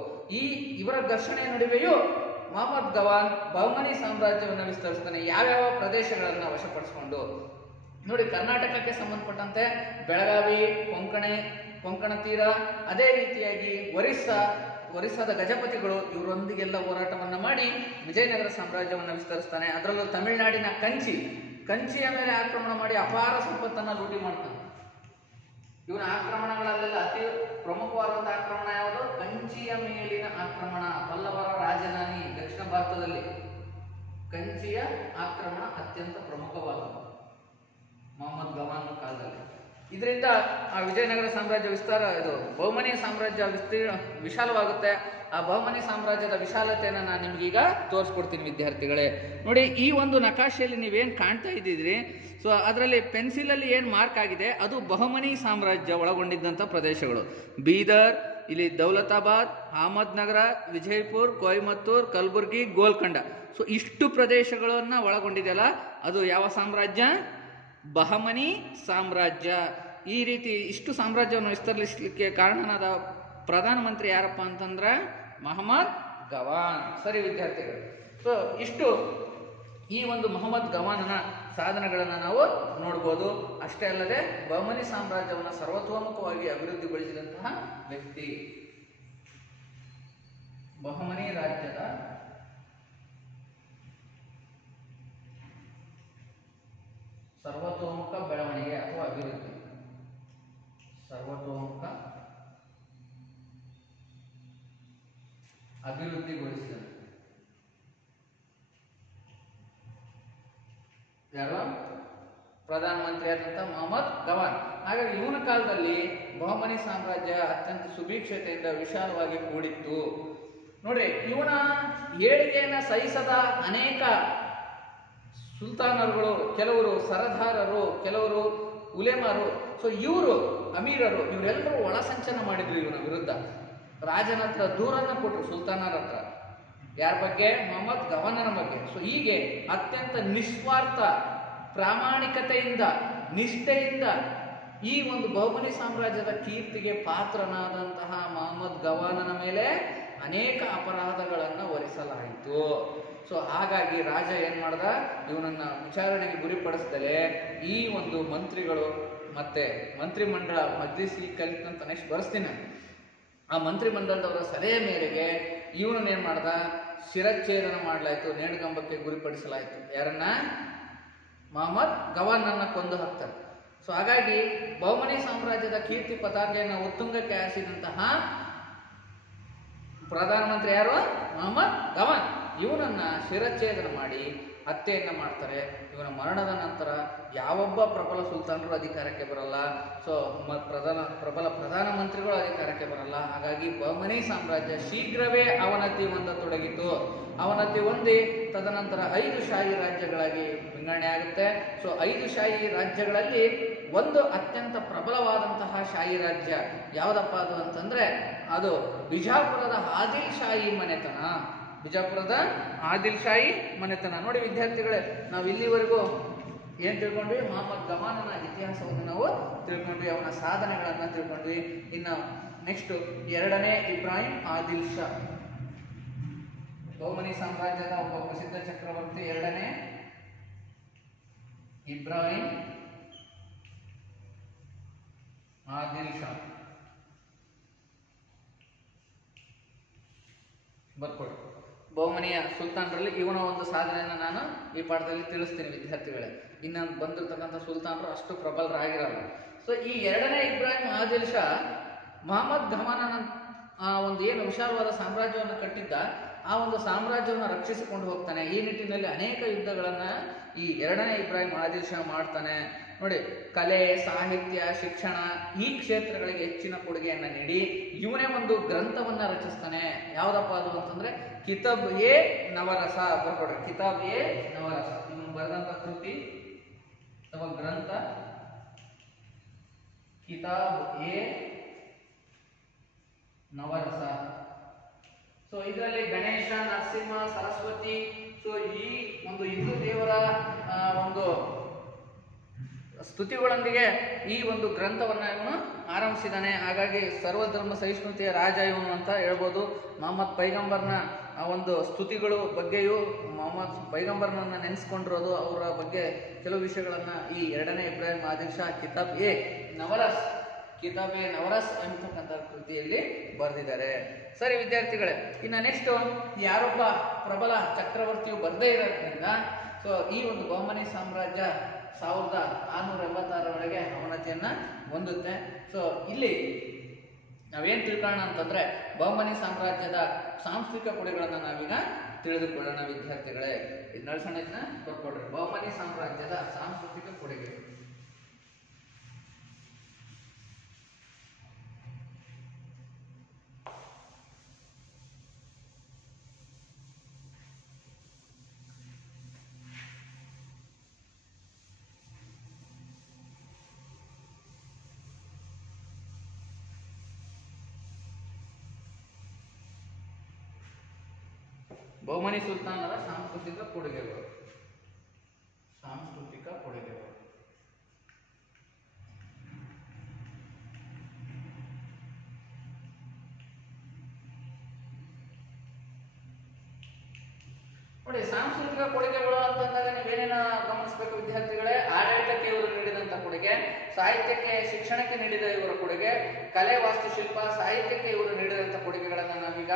ಇವರ ಘರ್ಷಣೆಯ ನಡುವೆಯೂ ಮೊಹಮ್ಮದ್ ಗವಾನ್ ಬಹುಮನಿ ಸಾಮ್ರಾಜ್ಯವನ್ನು ವಿಸ್ತರಿಸ್ತಾನೆ. ಯಾವ್ಯಾವ ಪ್ರದೇಶಗಳನ್ನ ವಶಪಡಿಸಿಕೊಂಡು ನೋಡಿ, ಕರ್ನಾಟಕಕ್ಕೆ ಸಂಬಂಧಪಟ್ಟಂತೆ ಬೆಳಗಾವಿ, ಕೊಂಕಣ ತೀರ, ಅದೇ ರೀತಿಯಾಗಿ ಒರಿಸ್ಸಾದ ಗಜಪತಿಗಳು ಇವರೊಂದಿಗೆಲ್ಲ ಹೋರಾಟವನ್ನ ಮಾಡಿ ವಿಜಯನಗರ ಸಾಮ್ರಾಜ್ಯವನ್ನು ವಿಸ್ತರಿಸ್ತಾನೆ. ಅದರಲ್ಲೂ ತಮಿಳುನಾಡಿನ ಕಂಚಿಯ ಮೇಲೆ ಆಕ್ರಮಣ ಮಾಡಿ ಅಪಾರ ಸಂಪತ್ತನ್ನ ಲೂಟಿ ಮಾಡ್ತಾನೆ. ಇವನ ಆಕ್ರಮಣಗಳಲ್ಲೆಲ್ಲ ಅತಿ ಪ್ರಮುಖವಾದಂತಹ ಆಕ್ರಮಣ ಯಾವುದು? ಕಂಚಿಯ ಮೇಲಿನ ಆಕ್ರಮಣ. ಪಲ್ಲವರ ರಾಜಧಾನಿ ದಕ್ಷಿಣ ಭಾರತದಲ್ಲಿ ಕಂಚಿಯ ಆಕ್ರಮಣ ಅತ್ಯಂತ ಪ್ರಮುಖವಾದದ್ದು ಮೊಹಮ್ಮದ್ ಗವಾನ್ ಕಾಲದಲ್ಲಿ. ಇದರಿಂದ ಆ ವಿಜಯನಗರ ಸಾಮ್ರಾಜ್ಯ ಬಹುಮನಿ ಸಾಮ್ರಾಜ್ಯ ವಿಶಾಲವಾಗುತ್ತೆ. ಆ ಬಹುಮನಿ ಸಾಮ್ರಾಜ್ಯದ ವಿಶಾಲತೆಯನ್ನು ನಾನು ನಿಮ್ಗೀಗ ತೋರಿಸ್ಕೊಡ್ತೀನಿ ವಿದ್ಯಾರ್ಥಿಗಳೇ. ನೋಡಿ, ಈ ಒಂದು ನಕಾಶೆಯಲ್ಲಿ ನೀವೇನು ಕಾಣ್ತಾ ಇದ್ದಿದ್ರಿ, ಸೊ ಅದರಲ್ಲಿ ಪೆನ್ಸಿಲಲ್ಲಿ ಏನು ಮಾರ್ಕ್ ಆಗಿದೆ ಅದು ಬಹುಮನಿ ಸಾಮ್ರಾಜ್ಯ ಒಳಗೊಂಡಿದ್ದಂಥ ಪ್ರದೇಶಗಳು. ಬೀದರ್, ಇಲ್ಲಿ ದೌಲತಾಬಾದ್, ಅಹಮದ್ ನಗರ, ವಿಜಯಪುರ್, ಕೊಯಮತ್ತೂರ್, ಕಲಬುರ್ಗಿ, ಗೋಲ್ಕೊಂಡ. ಸೊ ಇಷ್ಟು ಪ್ರದೇಶಗಳನ್ನ ಒಳಗೊಂಡಿದೆಯಲ್ಲ, ಅದು ಯಾವ ಸಾಮ್ರಾಜ್ಯ? ಬಹುಮನಿ ಸಾಮ್ರಾಜ್ಯ. ಈ ರೀತಿ ಇಷ್ಟು ಸಾಮ್ರಾಜ್ಯವನ್ನು ವಿಸ್ತರಿಸಲಿಕ್ಕೆ ಕಾರಣನಾದ ಪ್ರಧಾನಮಂತ್ರಿ ಯಾರಪ್ಪ ಅಂತಂದ್ರೆ ಮೊಹಮ್ಮದ್ ಗವಾನ್. ಸರಿ ವಿದ್ಯಾರ್ಥಿಗಳು, ಸೊ ಇಷ್ಟು ಈ ಒಂದು ಮೊಹಮ್ಮದ್ ಗವಾನನ ಸಾಧನೆಗಳನ್ನು ನಾವು ನೋಡ್ಬೋದು. ಅಷ್ಟೇ ಅಲ್ಲದೆ ಬಹಮನಿ ಸಾಮ್ರಾಜ್ಯವನ್ನು ಸರ್ವತೋಮುಖವಾಗಿ ಅಭಿವೃದ್ಧಿಗೊಳಿಸಿದಂತಹ ವ್ಯಕ್ತಿ. ಬಹಮನಿ ರಾಜ್ಯದ ಸರ್ವತೋಮುಖ ಬೆಳವಣಿಗೆ ಅಥವಾ ಅಭಿವೃದ್ಧಿ, ಸರ್ವತೋಮುಖ ಅಭಿವೃದ್ಧಿಗೊಳಿಸಿದ ಯಾರು? ಪ್ರಧಾನಮಂತ್ರಿ ಆದಂತಹ ಮೊಹಮ್ಮದ್ ಗವಾನ್. ಹಾಗಾಗಿ ಇವನ ಕಾಲದಲ್ಲಿ ಬಹಮನಿ ಸಾಮ್ರಾಜ್ಯ ಅತ್ಯಂತ ಸುಭಿಕ್ಷತೆಯಿಂದ ವಿಶಾಲವಾಗಿ ಕೂಡಿತ್ತು. ನೋಡ್ರಿ, ಇವನ ಏಳಿಗೆಯನ್ನು ಸಹಿಸದ ಅನೇಕ ಸುಲ್ತಾನರುಗಳು, ಕೆಲವರು ಸರದಾರರು, ಕೆಲವರು ಉಲೆಮಾರು, ಸೊ ಇವರು ಅಮೀರರು, ಇವರೆಲ್ಲರೂ ಒಳಸಂಚನ ಮಾಡಿದ್ರು ಇವನ ವಿರುದ್ಧ. ರಾಜನ ಹತ್ರ ದೂರನ್ನ ಕೊಟ್ಟರು, ಸುಲ್ತಾನರ ಹತ್ರ. ಯಾರ ಬಗ್ಗೆ? ಮೊಹಮ್ಮದ್ ಗವಾನನ ಬಗ್ಗೆ. ಸೊ ಹೀಗೆ ಅತ್ಯಂತ ನಿಸ್ವಾರ್ಥ ಪ್ರಾಮಾಣಿಕತೆಯಿಂದ, ನಿಷ್ಠೆಯಿಂದ ಈ ಒಂದು ಬಹಮನಿ ಸಾಮ್ರಾಜ್ಯದ ಕೀರ್ತಿಗೆ ಪಾತ್ರನಾದಂತಹ ಮೊಹಮ್ಮದ್ ಗವಾನನ ಮೇಲೆ ಅನೇಕ ಅಪರಾಧಗಳನ್ನು ಹೊರಿಸಲಾಯಿತು. ಸೊ ಹಾಗಾಗಿ ರಾಜ ಏನ್ ಮಾಡ್ದ, ಇವನನ್ನ ವಿಚಾರಣೆಗೆ ಗುರಿಪಡಿಸ್ದಲೆ ಈ ಒಂದು ಮಂತ್ರಿಗಳು ಮತ್ತೆ ಮಂತ್ರಿಮಂಡಲ ಮಜ್ಲಿಸ್ ಈ ಕಲಿತಂತ ನೆಕ್ಸ್ಟ್ ಬರ್ಸ್ತೀನಿ. ಆ ಮಂತ್ರಿಮಂಡಲದವರ ಸಲಹೆ ಮೇರೆಗೆ ಇವನನ್ನೇನ್ ಮಾಡ್ದ, ಶಿರಚ್ಛೇದನ ಮಾಡಲಾಯಿತು, ನೇಣುಗಂಬಕ್ಕೆ ಗುರಿಪಡಿಸಲಾಯಿತು. ಯಾರನ್ನ? ಮೊಹಮ್ಮದ್ ಗವಾನನ್ನ ಕೊಂದು ಹಾಕ್ತಾರೆ. ಸೊ ಹಾಗಾಗಿ ಬಹಮನಿ ಸಾಮ್ರಾಜ್ಯದ ಕೀರ್ತಿ ಪತಾಕೆಯನ್ನು ಉತ್ತುಂಗಕ್ಕೆ ಹಾರಿಸಿದಂತಹ ಪ್ರಧಾನಮಂತ್ರಿ ಯಾರು? ಮೊಹಮ್ಮದ್ ಗವಾನ್. ಇವನನ್ನ ಶಿರಚ್ಛೇದನ ಮಾಡಿ ಹತ್ಯೆಯನ್ನ ಮಾಡ್ತಾರೆ. ಇವನ ಮರಣದ ನಂತರ ಯಾವೊಬ್ಬ ಪ್ರಬಲ ಸುಲ್ತಾನರು ಅಧಿಕಾರಕ್ಕೆ ಬರಲ್ಲ. ಸೊ ಪ್ರಬಲ ಪ್ರಧಾನಮಂತ್ರಿಗಳು ಅಧಿಕಾರಕ್ಕೆ ಬರಲ್ಲ. ಹಾಗಾಗಿ ಬಹಮನಿ ಸಾಮ್ರಾಜ್ಯ ಶೀಘ್ರವೇ ಅವನತಿ ಹೊಂದತೊಡಗಿತು. ಅವನತಿ ಹೊಂದಿ ತದನಂತರ 5 ಶಾಹಿ ರಾಜ್ಯಗಳಾಗಿ ವಿಂಗಡಣೆ ಆಗುತ್ತೆ. ಸೊ 5 ಶಾಹಿ ರಾಜ್ಯಗಳಲ್ಲಿ ಒಂದು ಅತ್ಯಂತ ಪ್ರಬಲವಾದಂತಹ ಶಾಹಿ ರಾಜ್ಯ ಯಾವುದಪ್ಪ ಅದು ಅಂತಂದ್ರೆ ಅದು ಬಿಜಾಪುರದ ಆದಿಲ್ ಶಾಹಿ ಮನೆತನ. ಬಿಜಾಪುರದ ಆದಿಲ್ ಶಾಹಿ ಮನೆತನ. ನೋಡಿ ವಿದ್ಯಾರ್ಥಿಗಳೇ, ನಾವು ಇಲ್ಲಿವರೆಗೂ ಏನ್ ತಿಳ್ಕೊಂಡ್ವಿ? ಮೊಹಮ್ಮದ್ ಗವಾನನ ಇತಿಹಾಸವನ್ನು ನಾವು ತಿಳ್ಕೊಂಡ್ವಿ, ಅವನ ಸಾಧನೆಗಳನ್ನ ತಿಳ್ಕೊಂಡ್ವಿ. ಇನ್ನು ನೆಕ್ಸ್ಟ್ 2ನೇ ಇಬ್ರಾಹಿಂ ಆದಿಲ್ ಶಾ, ಬಹಮನಿ ಸಾಮ್ರಾಜ್ಯದ ಒಬ್ಬ ಪ್ರಸಿದ್ಧ ಚಕ್ರವರ್ತಿ. 2ನೇ ಇಬ್ರಾಹಿಂ ಆದಿಲ್ ಶಾ. ಬರ್ಕೊಳ್ಳಿ. ಬಹಮನಿಯ ಸುಲ್ತಾನರಲ್ಲಿ ಇವನ ಒಂದು ಸಾಧನೆಯನ್ನು ನಾನು ಈ ಪಾಠದಲ್ಲಿ ತಿಳಿಸ್ತೀನಿ ವಿದ್ಯಾರ್ಥಿಗಳೇ. ಇನ್ನು ಬಂದಿರತಕ್ಕಂಥ ಸುಲ್ತಾನರು ಅಷ್ಟು ಪ್ರಬಲರಾಗಿರಲ್ಲ. ಸೊ ಈ 2ನೇ ಇಬ್ರಾಹಿಂ ಆದಿಲ್ ಶಾ ಮೊಹಮ್ಮದ್ ಗವಾನನ ಒಂದು ಏನು ವಿಶಾಲವಾದ ಸಾಮ್ರಾಜ್ಯವನ್ನು ಕಟ್ಟಿದ್ದ, ಆ ಒಂದು ಸಾಮ್ರಾಜ್ಯವನ್ನು ರಕ್ಷಿಸಿಕೊಂಡು ಹೋಗ್ತಾನೆ. ಈ ನಿಟ್ಟಿನಲ್ಲಿ ಅನೇಕ ಯುದ್ಧಗಳನ್ನ ಈ 2ನೇ ಇಬ್ರಾಹಿಂ ಆದಿಲ್ ಶಾ ಮಾಡ್ತಾನೆ. ನೋಡಿ, ಕಲೆ, ಸಾಹಿತ್ಯ, ಶಿಕ್ಷಣ ಈ ಕ್ಷೇತ್ರಗಳಿಗೆ ಹೆಚ್ಚಿನ ಕೊಡುಗೆಯನ್ನು ನೀಡಿ ಇವನೇ ಒಂದು ಗ್ರಂಥವನ್ನ ರಚಿಸ್ತಾನೆ. ಯಾವ್ದಪ್ಪ ಅದು ಅಂತಂದ್ರೆ ಕಿತಾಬ್ ಎ ನವರಸ. ಬರ್ಕೊಡ್ರಿ, ಕಿತಾಬ್ ಎ ನವರಸ. ಇವನು ಬರೆದಂತ ಕೃತಿ ಅಥವಾ ಗ್ರಂಥ ಕಿತಾಬ್ ಎ ನವರಸ. ಸೊ ಇದರಲ್ಲಿ ಗಣೇಶ, ನರಸಿಂಹ, ಸರಸ್ವತಿ, ಸೊ ಈ ಒಂದು ಹಿಂದೂ ದೇವರ ಒಂದು ಸ್ತುತಿಗಳೊಂದಿಗೆ ಈ ಒಂದು ಗ್ರಂಥವನ್ನ ಇವನು ಆರಂಭಿಸಿದ್ದಾನೆ. ಹಾಗಾಗಿ ಸರ್ವಧರ್ಮ ಸಹಿಷ್ಣುತೆಯ ರಾಜ ಇವನು ಅಂತ ಹೇಳ್ಬೋದು. ಮೊಹಮ್ಮದ್ ಪೈಗಂಬರ್ನ ಆ ಒಂದು ಸ್ತುತಿಗಳು ಬಗ್ಗೆಯೂ, ಮೊಹಮ್ಮದ್ ಪೈಗಂಬರ್ನನ್ನ ನೆನೆಸ್ಕೊಂಡಿರೋದು, ಅವರ ಬಗ್ಗೆ ಕೆಲವು ವಿಷಯಗಳನ್ನ ಈ 2ನೇ Ibrahim Adil Shah ಕಿತಾಬ್ A nervous, ಕಿತಾಬ್ A nervous ಎಂಬತಕ್ಕಂಥ ಕೃತಿಯಲ್ಲಿ ಬರೆದಿದ್ದಾರೆ. ಸರಿ ವಿದ್ಯಾರ್ಥಿಗಳೇ, ಇನ್ನು ನೆಕ್ಸ್ಟ್ ಯಾರೊಬ್ಬ ಪ್ರಬಲ ಚಕ್ರವರ್ತಿಯು ಬರದೇ ಇರೋದ್ರಿಂದ ಸೊ ಈ ಒಂದು ಬಹಮನಿ ಸಾಮ್ರಾಜ್ಯ 1686 ಅವನತಿಯನ್ನ ಹೊಂದುತ್ತೆ. ಸೊ ಇಲ್ಲಿ ನಾವೇನ್ ತಿಳ್ಕೊಳ್ಳೋಣ ಅಂತಂದ್ರೆ ಬಹಮನಿ ಸಾಮ್ರಾಜ್ಯದ ಸಾಂಸ್ಕೃತಿಕ ಕೊಡುಗೆಗಳನ್ನ ನಾವೀಗ ತಿಳಿದುಕೊಳ್ಳೋಣ ವಿದ್ಯಾರ್ಥಿಗಳೇ. ಇದು ನಡ್ಸೋಣ, ಇದನ್ನ ಬರ್ಕೊಡ್ರಿ. ಬಹಮನಿ ಸಾಮ್ರಾಜ್ಯದ ಸಾಂಸ್ಕೃತಿಕ ಕೊಡುಗೆ. ಬಹಮನಿ ಸುಲ್ತಾನರ ಸಾಂಸ್ಕೃತಿಕ ಕೊಡುಗೆಗಳು. ಸಾಂಸ್ಕೃತಿಕ ಕೊಡುಗೆಗಳು ನೋಡಿ, ಸಾಂಸ್ಕೃತಿಕ ಕೊಡುಗೆಗಳು ಅಂತಂದಾಗ ನೀವೇನೇನ ಗಮನಿಸಬೇಕು ವಿದ್ಯಾರ್ಥಿಗಳೇ? ಆಡಳಿತಕ್ಕೆ ಇವರು ನೀಡಿದಂತ ಕೊಡುಗೆ, ಸಾಹಿತ್ಯಕ್ಕೆ ಶಿಕ್ಷಣಕ್ಕೆ ನೀಡಿದ ಇವರ ಕೊಡುಗೆ, ಕಲೆ ವಾಸ್ತುಶಿಲ್ಪ ಸಾಹಿತ್ಯಕ್ಕೆ ಇವರು ನೀಡಿದಂತ ಕೊಡುಗೆಗಳನ್ನ ನಾವೀಗ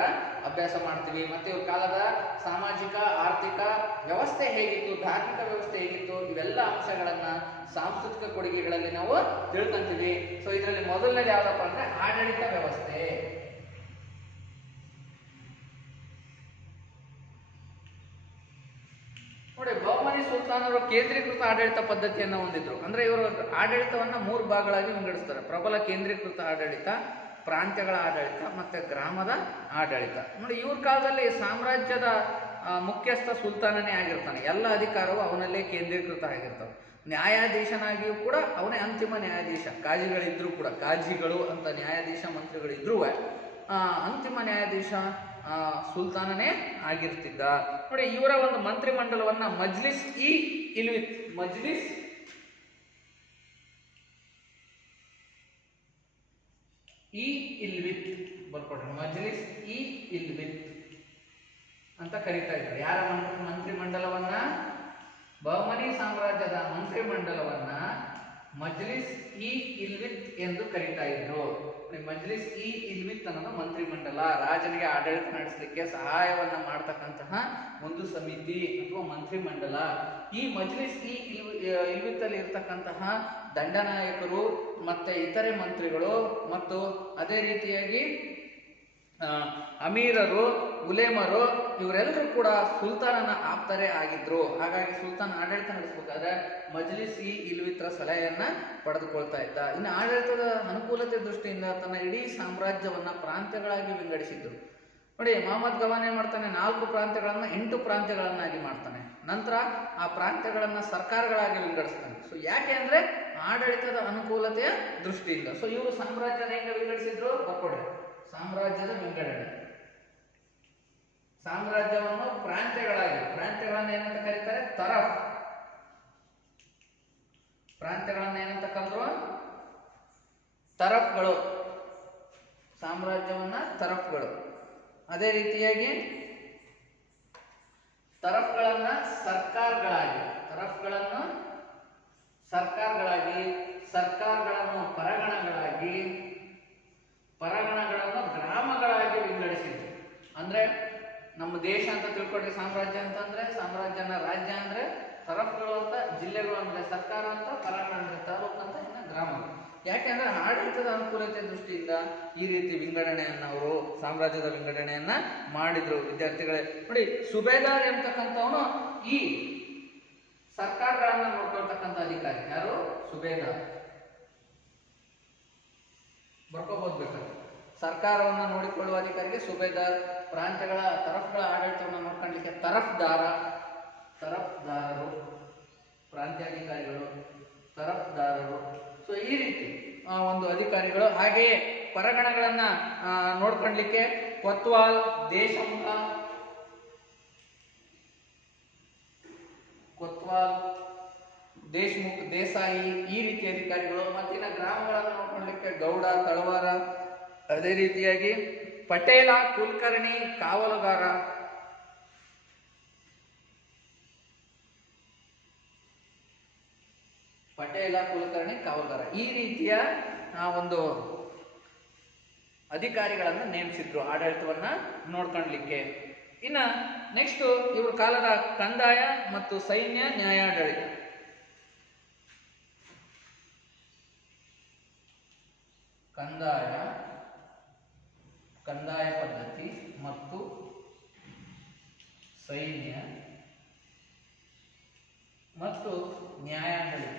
ಅಭ್ಯಾಸ ಮಾಡ್ತೀವಿ. ಮತ್ತೆ ಇವ್ರ ಕಾಲದ ಸಾಮಾಜಿಕ ಆರ್ಥಿಕ ವ್ಯವಸ್ಥೆ ಹೇಗಿತ್ತು, ಧಾರ್ಮಿಕ ವ್ಯವಸ್ಥೆ ಹೇಗಿತ್ತು, ಇವೆಲ್ಲ ಅಂಶಗಳನ್ನ ಸಾಂಸ್ಕೃತಿಕ ಕೊಡುಗೆಗಳಲ್ಲಿ ನಾವು ತಿಳ್ಕೊಂತೀವಿ. ಸೊ ಇದರಲ್ಲಿ ಮೊದಲನೇದು ಯಾವ್ದಪ್ಪ ಅಂದ್ರೆ ಆಡಳಿತ ವ್ಯವಸ್ಥೆ. ನೋಡಿ, ಬಹಮನಿ ಸುಲ್ತಾನರು ಕೇಂದ್ರೀಕೃತ ಆಡಳಿತ ಪದ್ಧತಿಯನ್ನು ಹೊಂದಿದ್ರು. ಅಂದ್ರೆ ಇವರು ಆಡಳಿತವನ್ನ 3 ಭಾಗಗಳಾಗಿ ವಿಂಗಡಿಸ್ತಾರೆ: ಪ್ರಬಲ ಕೇಂದ್ರೀಕೃತ ಆಡಳಿತ, ಪ್ರಾಂತ್ಯಗಳ ಆಡಳಿತ, ಮತ್ತೆ ಗ್ರಾಮದ ಆಡಳಿತ. ನೋಡಿ, ಇವ್ರ ಕಾಲದಲ್ಲಿ ಸಾಮ್ರಾಜ್ಯದ ಮುಖ್ಯಸ್ಥ ಸುಲ್ತಾನನೇ ಆಗಿರ್ತಾನೆ. ಎಲ್ಲ ಅಧಿಕಾರವು ಅವನಲ್ಲೇ ಕೇಂದ್ರೀಕೃತ ಆಗಿರ್ತವೆ. ನ್ಯಾಯಾಧೀಶನಾಗಿಯೂ ಕೂಡ ಅವನೇ ಅಂತಿಮ ನ್ಯಾಯಾಧೀಶ. ಕಾಜಿಗಳಿದ್ರು ಕೂಡ, ಕಾಜಿಗಳು ಅಂತ ನ್ಯಾಯಾಧೀಶ ಮಂತ್ರಿಗಳಿದ್ರು ಅಂತಿಮ ನ್ಯಾಯಾಧೀಶ ಸುಲ್ತಾನನೇ ಆಗಿರ್ತಿದ್ದ. ನೋಡಿ, ಇವರ ಒಂದು ಮಂತ್ರಿಮಂಡಲವನ್ನ ಮಜ್ಲಿಸ್ ಇ ಇಲ್ವಿತ್, ಮಜ್ಲಿಸ್ ಇ ಇಲ್ವಿತ್ ಬರ್ಕೊಡ್ರಿ, ಮಜ್ಲಿಸ್ ಇ ಇಲ್ವಿತ್ ಅಂತ ಕರೀತಾ ಇದ್ದಾರೆ. ಯಾರ ಮಂತ್ರಿಮಂಡಲವನ್ನ? ಬಹಮನಿ ಸಾಮ್ರಾಜ್ಯದ ಮಂತ್ರಿಮಂಡಲವನ್ನ ಮಜ್ಲಿಸ್ ಇ ಇಲ್ವಿತ್ ಎಂದು ಕರೀತಾ ಇದ್ರು. ಮಜ್ಲಿಸ್ ಇ ಇಲ್ವಿತ್ ಅನ್ನೋದು ಮಂತ್ರಿಮಂಡಲ, ರಾಜನಿಗೆ ಆಡಳಿತ ನಡೆಸಲಿಕ್ಕೆ ಸಹಾಯವನ್ನ ಮಾಡ್ತಕ್ಕಂತಹ ಒಂದು ಸಮಿತಿ ಅಥವಾ ಮಂತ್ರಿಮಂಡಲ. ಈ ಮಜ್ಲಿಸ್ ಇ ಇಲ್ವಿತ್ ಅಲ್ಲಿ ಇರ್ತಕ್ಕಂತಹ ದಂಡನಾಯಕರು ಮತ್ತೆ ಇತರೆ ಮಂತ್ರಿಗಳು ಮತ್ತು ಅದೇ ರೀತಿಯಾಗಿ ಅಮೀರರು, ಉಲೇಮರು ಇವರೆಲ್ಲರೂ ಕೂಡ ಸುಲ್ತಾನನ ಆಪ್ತರೇ ಆಗಿದ್ರು. ಹಾಗಾಗಿ ಸುಲ್ತಾನ್ ಆಡಳಿತ ನಡೆಸಬೇಕಾದ್ರೆ ಮಜ್ಲಿಸ್ ಇ ಇಲ್ವಿತ್ರ ಸಲಹೆಯನ್ನ ಪಡೆದುಕೊಳ್ತಾ ಇದ್ದ. ಇನ್ನು ಆಡಳಿತದ ಅನುಕೂಲತೆ ದೃಷ್ಟಿಯಿಂದ ತನ್ನ ಇಡೀ ಸಾಮ್ರಾಜ್ಯವನ್ನ ಪ್ರಾಂತ್ಯಗಳಾಗಿ ವಿಂಗಡಿಸಿದ್ರು. ನೋಡಿ, ಮೊಹಮ್ಮದ್ ಗವಾನ್ ಏನ್ ಮಾಡ್ತಾನೆ? 4 ಪ್ರಾಂತ್ಯಗಳನ್ನ 8 ಪ್ರಾಂತ್ಯಗಳನ್ನಾಗಿ ಮಾಡ್ತಾನೆ. ನಂತರ ಆ ಪ್ರಾಂತ್ಯಗಳನ್ನ ಸರ್ಕಾರಗಳಾಗಿ ವಿಂಗಡಿಸ್ತಾನೆ. ಸೊ ಯಾಕೆ ಅಂದ್ರೆ ಆಡಳಿತದ ಅನುಕೂಲತೆಯ ದೃಷ್ಟಿಯಿಂದ. ಸೊ ಇವರು ಸಾಮ್ರಾಜ್ಯನ ಹೆಂಗ ವಿಂಗಡಿಸಿದ್ರು? ಬರ್ಕೊಡ್ರಿ, ಸಾಮ್ರಾಜ್ಯದ ವಿಂಗಡಣೆ. ಸಾಮ್ರಾಜ್ಯವನ್ನು ಪ್ರಾಂತ್ಯಗಳನ್ನ ಏನಂತ ಕರೀತಾರೆ? ತರಫ್. ಪ್ರಾಂತ್ಯಗಳನ್ನ ಏನಂತ ಕರೆದ್ರು? ತರಫ್ಗಳು. ಸಾಮ್ರಾಜ್ಯವನ್ನ ತರಫ್ಗಳು. ಅದೇ ರೀತಿಯಾಗಿ ತರಫ್ಗಳನ್ನ ಸರ್ಕಾರಗಳಾಗಿ, ಸರ್ಕಾರಗಳನ್ನು ಪರಗಣಗಳಾಗಿ, ಪರಗಣಗಳನ್ನು ಗ್ರಾಮಗಳಾಗಿ ವಿಂಗಡಿಸಿದ್ರು. ಅಂದ್ರೆ ನಮ್ಮ ದೇಶ ಅಂತ ತಿಳ್ಕೊಡ್ರಿ. ಸಾಮ್ರಾಜ್ಯ ಅಂತಂದ್ರೆ, ಸಾಮ್ರಾಜ್ಯನ ರಾಜ್ಯ ಅಂದ್ರೆ, ತರಫ್ಗಳು ಅಂತ ಜಿಲ್ಲೆಗಳು ಅಂದ್ರೆ ಸರ್ಕಾರ ಅಂತ, ಪರಗಣ ಅಂದ್ರೆ ತಾಲೂಕು ಅಂತ, ಇನ್ನು ಗ್ರಾಮಗಳು. ಯಾಕೆಂದ್ರೆ ಆಡಳಿತದ ಅನುಕೂಲತೆ ದೃಷ್ಟಿಯಿಂದ ಈ ರೀತಿ ವಿಂಗಡಣೆಯನ್ನ ಅವರು ಸಾಮ್ರಾಜ್ಯದ ವಿಂಗಡಣೆಯನ್ನ ಮಾಡಿದ್ರು. ವಿದ್ಯಾರ್ಥಿಗಳೇ ನೋಡಿ, ಸುಬೇದಾರ್ ಎಂಬತಕ್ಕಂಥವನು ಈ ಸರ್ಕಾರಗಳನ್ನ ನೋಡ್ಕೊಳ್ತಕ್ಕಂಥ ಅಧಿಕಾರಿ. ಯಾರು? ಸುಬೇದಾರ್. ಬರ್ಕೋಬಹುದು ಬೇಕಾದ್ರೆ. ಸರ್ಕಾರವನ್ನ ನೋಡಿಕೊಳ್ಳುವ ಅಧಿಕಾರಿಗೆ ಸುಬೇದಾರ್, ಪ್ರಾಂತ್ಯಗಳ ತರಫ್ಗಳ ಆಡಳಿತವನ್ನು ನೋಡ್ಕೊಳ್ಳಿಕ್ಕೆ ತರಫ್ದಾರರು, ಪ್ರಾಂತ್ಯಾಧಿಕಾರಿಗಳು, ತರಫ್ದಾರರು. ಸೊ ಈ ರೀತಿ ಒಂದು ಅಧಿಕಾರಿಗಳು. ಹಾಗೆಯೇ ಪರಗಣಗಳನ್ನ ನೋಡ್ಕೊಳ್ಳಿಕ್ಕೆ ಕೊತ್ವಾಲ್, ದೇಶಮುಖ, ದೇಶ್ಮುಖ್, ದೇಸಾಯಿ ಈ ರೀತಿ ಅಧಿಕಾರಿಗಳು. ಮತ್ತಿನ ಗ್ರಾಮಗಳನ್ನು ನೋಡ್ಕೊಳ್ಳಿಕ್ಕೆ ಗೌಡ, ತಳವಾರ, ಅದೇ ರೀತಿಯಾಗಿ ಪಟೇಲ, ಕುಲಕರ್ಣಿ, ಕಾವಲುಗಾರ. ಪಟೇಲ, ಕುಲಕರ್ಣಿ, ಕಾವಲುಗಾರ ಈ ರೀತಿಯ ಒಂದು ಅಧಿಕಾರಿಗಳನ್ನು ನೇಮಿಸಿದ್ರು ಆಡಳಿತವನ್ನ ನೋಡ್ಕೊಳ್ಳಿಕ್ಕೆ. ಇನ್ನ ನೆಕ್ಸ್ಟ್ ಇವ್ರ ಕಾಲದ ಕಂದಾಯ ಮತ್ತು ಸೈನ್ಯ ನ್ಯಾಯಾಡಳಿತ. ಕಂದಾಯ ಪದ್ಧತಿ ಮತ್ತು ಸೈನ್ಯ ಮತ್ತು ನ್ಯಾಯಾಡಳಿತ.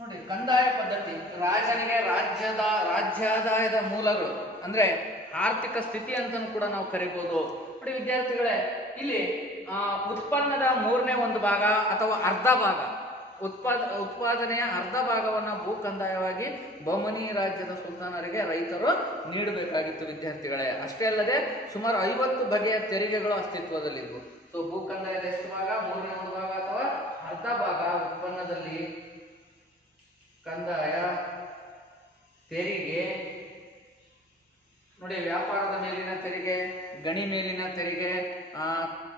ನೋಡಿ, ಕಂದಾಯ ಪದ್ಧತಿ ರಾಜನಿಗೆ ರಾಜ್ಯಾದಾಯದ ಮೂಲಗಳು ಅಂದ್ರೆ ಆರ್ಥಿಕ ಸ್ಥಿತಿ ಅಂತಲೂ ಕೂಡ ನಾವು ಕರಿಬಹುದು. ನೋಡಿ ವಿದ್ಯಾರ್ಥಿಗಳೇ, ಇಲ್ಲಿ ಉತ್ಪನ್ನದ 3ನೇ 1 ಭಾಗ ಅಥವಾ ಅರ್ಧ ಭಾಗ, ಉತ್ಪಾದನೆಯ ಅರ್ಧ ಭಾಗವನ್ನ ಭೂ ಕಂದಾಯವಾಗಿ ಬಹಮನಿ ರಾಜ್ಯದ ಸುಲ್ತಾನರಿಗೆ ರೈತರು ನೀಡಬೇಕಾಗಿತ್ತು ವಿದ್ಯಾರ್ಥಿಗಳೇ. ಅಷ್ಟೇ ಅಲ್ಲದೆ ಸುಮಾರು 50 ಬಗೆಯ ತೆರಿಗೆಗಳು ಅಸ್ತಿತ್ವದಲ್ಲಿದ್ದವು. ಸೊ ಭೂ ಕಂದಾಯದ ಎಷ್ಟು ಭಾಗ? 3ನೇ 1 ಭಾಗ ಅಥವಾ ಅರ್ಧ ಭಾಗ ಉತ್ಪನ್ನದಲ್ಲಿ ಕಂದಾಯ, ತೆರಿಗೆ ಮೇಲಿನ ತೆರಿಗೆ,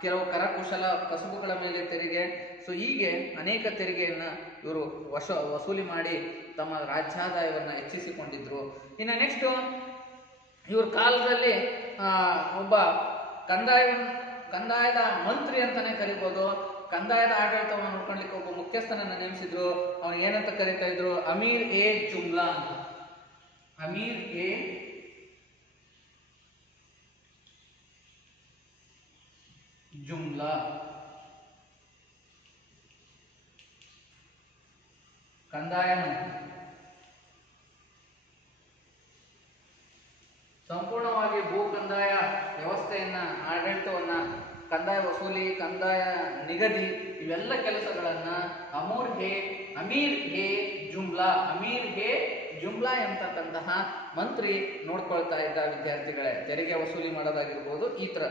ಕೆಲವು ಕರಕುಶಲ ಕಸುಬುಗಳ ಮೇಲೆ ತೆರಿಗೆ, ಸೊ ಹೀಗೆ ಅನೇಕ ತೆರಿಗೆಯನ್ನು ಇವರು ವಸೂಲಿ ಮಾಡಿ ತಮ್ಮ ರಾಜ್ಯಾದಾಯವನ್ನು ಹೆಚ್ಚಿಸಿಕೊಂಡಿದ್ರು. ಇನ್ನು ನೆಕ್ಸ್ಟು ಇವ್ರ ಕಾಲದಲ್ಲಿ ಒಬ್ಬ ಕಂದಾಯದ ಮಂತ್ರಿ ಅಂತಾನೆ ಕರಿಬೋದು. ಕಂದಾಯದ ಆಡಳಿತವನ್ನು ನೋಡ್ಕೊಳ್ಲಿಕ್ಕೆ ಒಬ್ಬ ಮುಖ್ಯಸ್ಥನನ್ನು ನೇಮಿಸಿದ್ರು. ಅವನು ಏನಂತ ಕರೀತಾ ಇದ್ರು? ಅಮೀರ್ ಎ ಜುಮ್ಲಾ ಅಂತ. ಅಮೀರ್ ಎ ಜುಮ್ಲಾ ಕಂದಾಯ ಮಂತ್ರಿ. ಸಂಪೂರ್ಣವಾಗಿ ಭೂ ಕಂದಾಯ ವ್ಯವಸ್ಥೆಯನ್ನ, ಆಡಳಿತವನ್ನ, ಕಂದಾಯ ವಸೂಲಿ, ಕಂದಾಯ ನಿಗದಿ ಇವೆಲ್ಲ ಕೆಲಸಗಳನ್ನ ಅಮೀರ್ ಎ ಜುಮ್ಲಾ ಎಂಬತಕ್ಕಂತಹ ಮಂತ್ರಿ ನೋಡ್ಕೊಳ್ತಾ ಇದ್ದ ವಿದ್ಯಾರ್ಥಿಗಳೇ. ತೆರಿಗೆ ವಸೂಲಿ ಮಾಡೋದಾಗಿರ್ಬೋದು, ಈ ತರ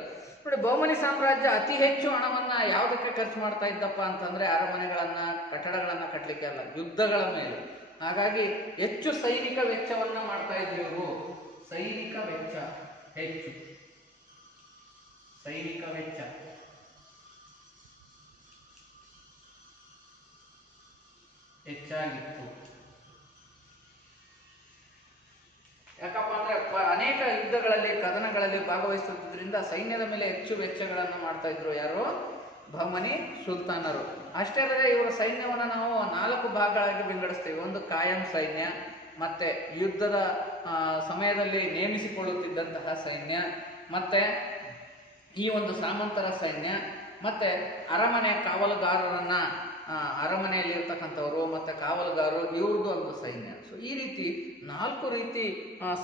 ನೋಡಿ. ಬಹಮನಿ ಸಾಮ್ರಾಜ್ಯ ಅತಿ ಹೆಚ್ಚು ಹಣವನ್ನ ಯಾವುದಕ್ಕೆ ಖರ್ಚು ಮಾಡ್ತಾ ಇದ್ದಪ್ಪ ಅಂತಂದ್ರೆ ಅರಮನೆಗಳನ್ನ, ಕಟ್ಟಡಗಳನ್ನ ಕಟ್ಟಲಿಕ್ಕೆ ಅಲ್ಲ, ಯುದ್ಧಗಳ ಮೇಲೆ. ಹಾಗಾಗಿ ಹೆಚ್ಚು ಸೈನಿಕ ವೆಚ್ಚವನ್ನ ಮಾಡ್ತಾ ಇದ್ರು ಇವರು. ಸೈನಿಕ ವೆಚ್ಚ ಹೆಚ್ಚಾಗಿತ್ತು. ಯಾಕಪ್ಪ ಅಂದ್ರೆ ಅನೇಕ ಯುದ್ಧಗಳಲ್ಲಿ, ಕದನಗಳಲ್ಲಿ ಭಾಗವಹಿಸುವುದರಿಂದ ಸೈನ್ಯದ ಮೇಲೆ ಹೆಚ್ಚು ವೆಚ್ಚಗಳನ್ನು ಮಾಡ್ತಾ ಇದ್ರು ಯಾರು? ಬಹಮನಿ ಸುಲ್ತಾನರು. ಅಷ್ಟೇ ಅಲ್ಲದೆ ಇವರ ಸೈನ್ಯವನ್ನು ನಾವು 4 ಭಾಗಗಳಾಗಿ ವಿಂಗಡಿಸ್ತೇವೆ. ಒಂದು ಕಾಯಂ ಸೈನ್ಯ, ಮತ್ತೆ ಯುದ್ಧದ ಸಮಯದಲ್ಲಿ ನೇಮಿಸಿಕೊಳ್ಳುತ್ತಿದ್ದಂತಹ ಸೈನ್ಯ, ಮತ್ತೆ ಈ ಒಂದು ಸಾಮಂತರ ಸೈನ್ಯ, ಮತ್ತೆ ಅರಮನೆ ಕಾವಲುಗಾರರನ್ನ, ಅರಮನೆಯಲ್ಲಿ ಇರ್ತಕ್ಕಂಥವ್ರು ಮತ್ತೆ ಕಾವಲುಗಾರರು, ಇವ್ರದ್ದು ಒಂದು ಸೈನ್ಯ. ಸೊ ಈ ರೀತಿ 4 ರೀತಿ